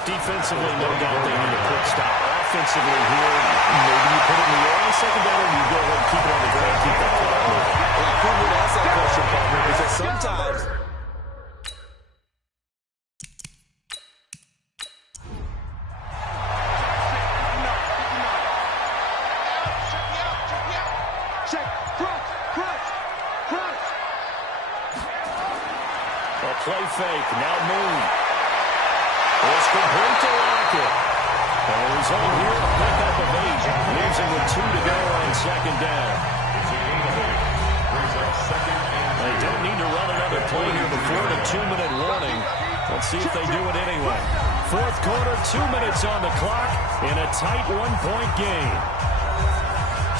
Defensively, no doubt they need a quick stop. Offensively here, maybe you put it in the air on second down and you go ahead and keep it on the ground, keep that clock moving. Well, I think we'd ask that question, partner, because sometimes play fake, now move. It's complete to Lockett. And the result here, a pickup of 8. Leaves him with 2 to go on second down. They don't need to run another play here before the 2-minute warning. Let's see if they do it anyway. Fourth quarter, 2 minutes on the clock in a tight 1-point game.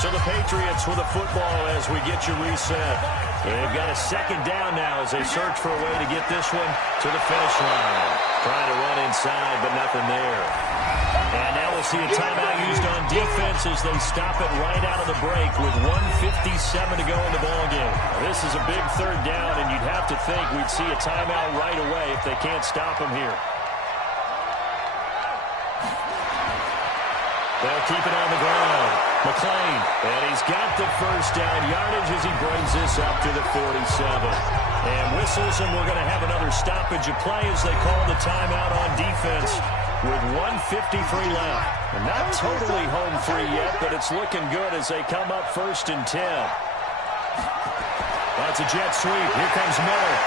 So the Patriots with the football as we get you reset. They've got a second down now as they search for a way to get this one to the finish line. Trying to run inside, but nothing there. And now we'll see a timeout used on defense as they stop it right out of the break with 1:57 to go in the ballgame. This is a big third down, and you'd have to think we'd see a timeout right away if they can't stop them here. They'll keep it on the ground. McClain, and he's got the first down yardage as he brings this up to the 47. And whistles, and we're going to have another stoppage of play as they call the timeout on defense with 1:53 left. And not totally home free yet, but it's looking good as they come up 1st and 10. That's a jet sweep. Here comes Miller.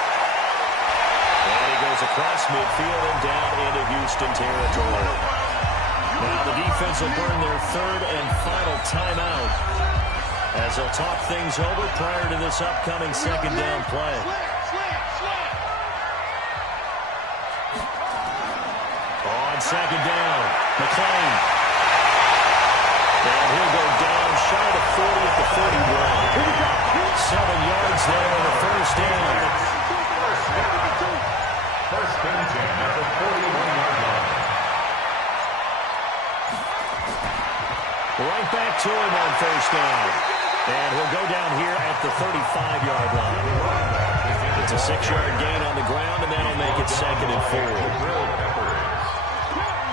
And he goes across midfield and down into Houston territory. Now the defense will burn their 3rd and final timeout as they'll talk things over prior to this upcoming second down play. On second down, McClain. And he'll go down shy of 40 at the 41. 7 yards there on the first down. First and 10 at the 41-yard line. Right back to him on first down. And he'll go down here at the 35-yard line. It's a 6-yard gain on the ground, and that'll make it 2nd and 4.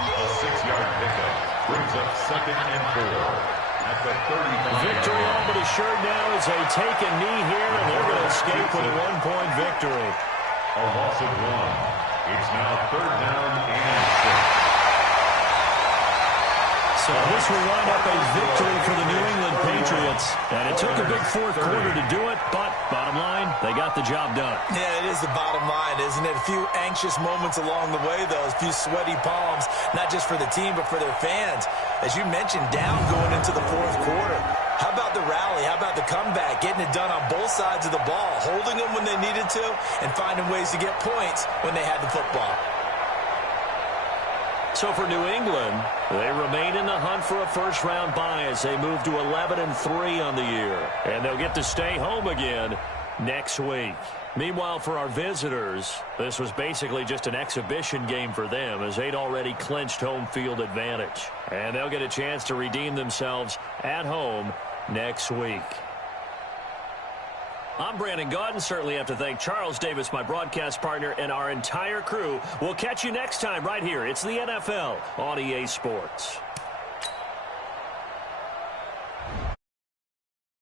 A 6-yard pickup brings up 2nd and 4 at the 35. Victory all but assured now as they take a knee here, and they're going to escape with a 1-point victory. A loss of 1. It's now 3rd down and 6. So this will wind up a victory for the New England Patriots. And it took a big 4th quarter to do it, but bottom line, they got the job done. Yeah, it is the bottom line, isn't it? A few anxious moments along the way, though. A few sweaty palms, not just for the team, but for their fans. As you mentioned, down going into the 4th quarter. How about the rally? How about the comeback? Getting it done on both sides of the ball, holding them when they needed to, and finding ways to get points when they had the football. So for New England, they remain in the hunt for a first-round bye as they move to 11-3 on the year. And they'll get to stay home again next week. Meanwhile, for our visitors, this was basically just an exhibition game for them as they'd already clinched home field advantage. And they'll get a chance to redeem themselves at home next week. I'm Brandon Gaudin. Certainly have to thank Charles Davis, my broadcast partner, and our entire crew. We'll catch you next time right here. It's the NFL on EA Sports.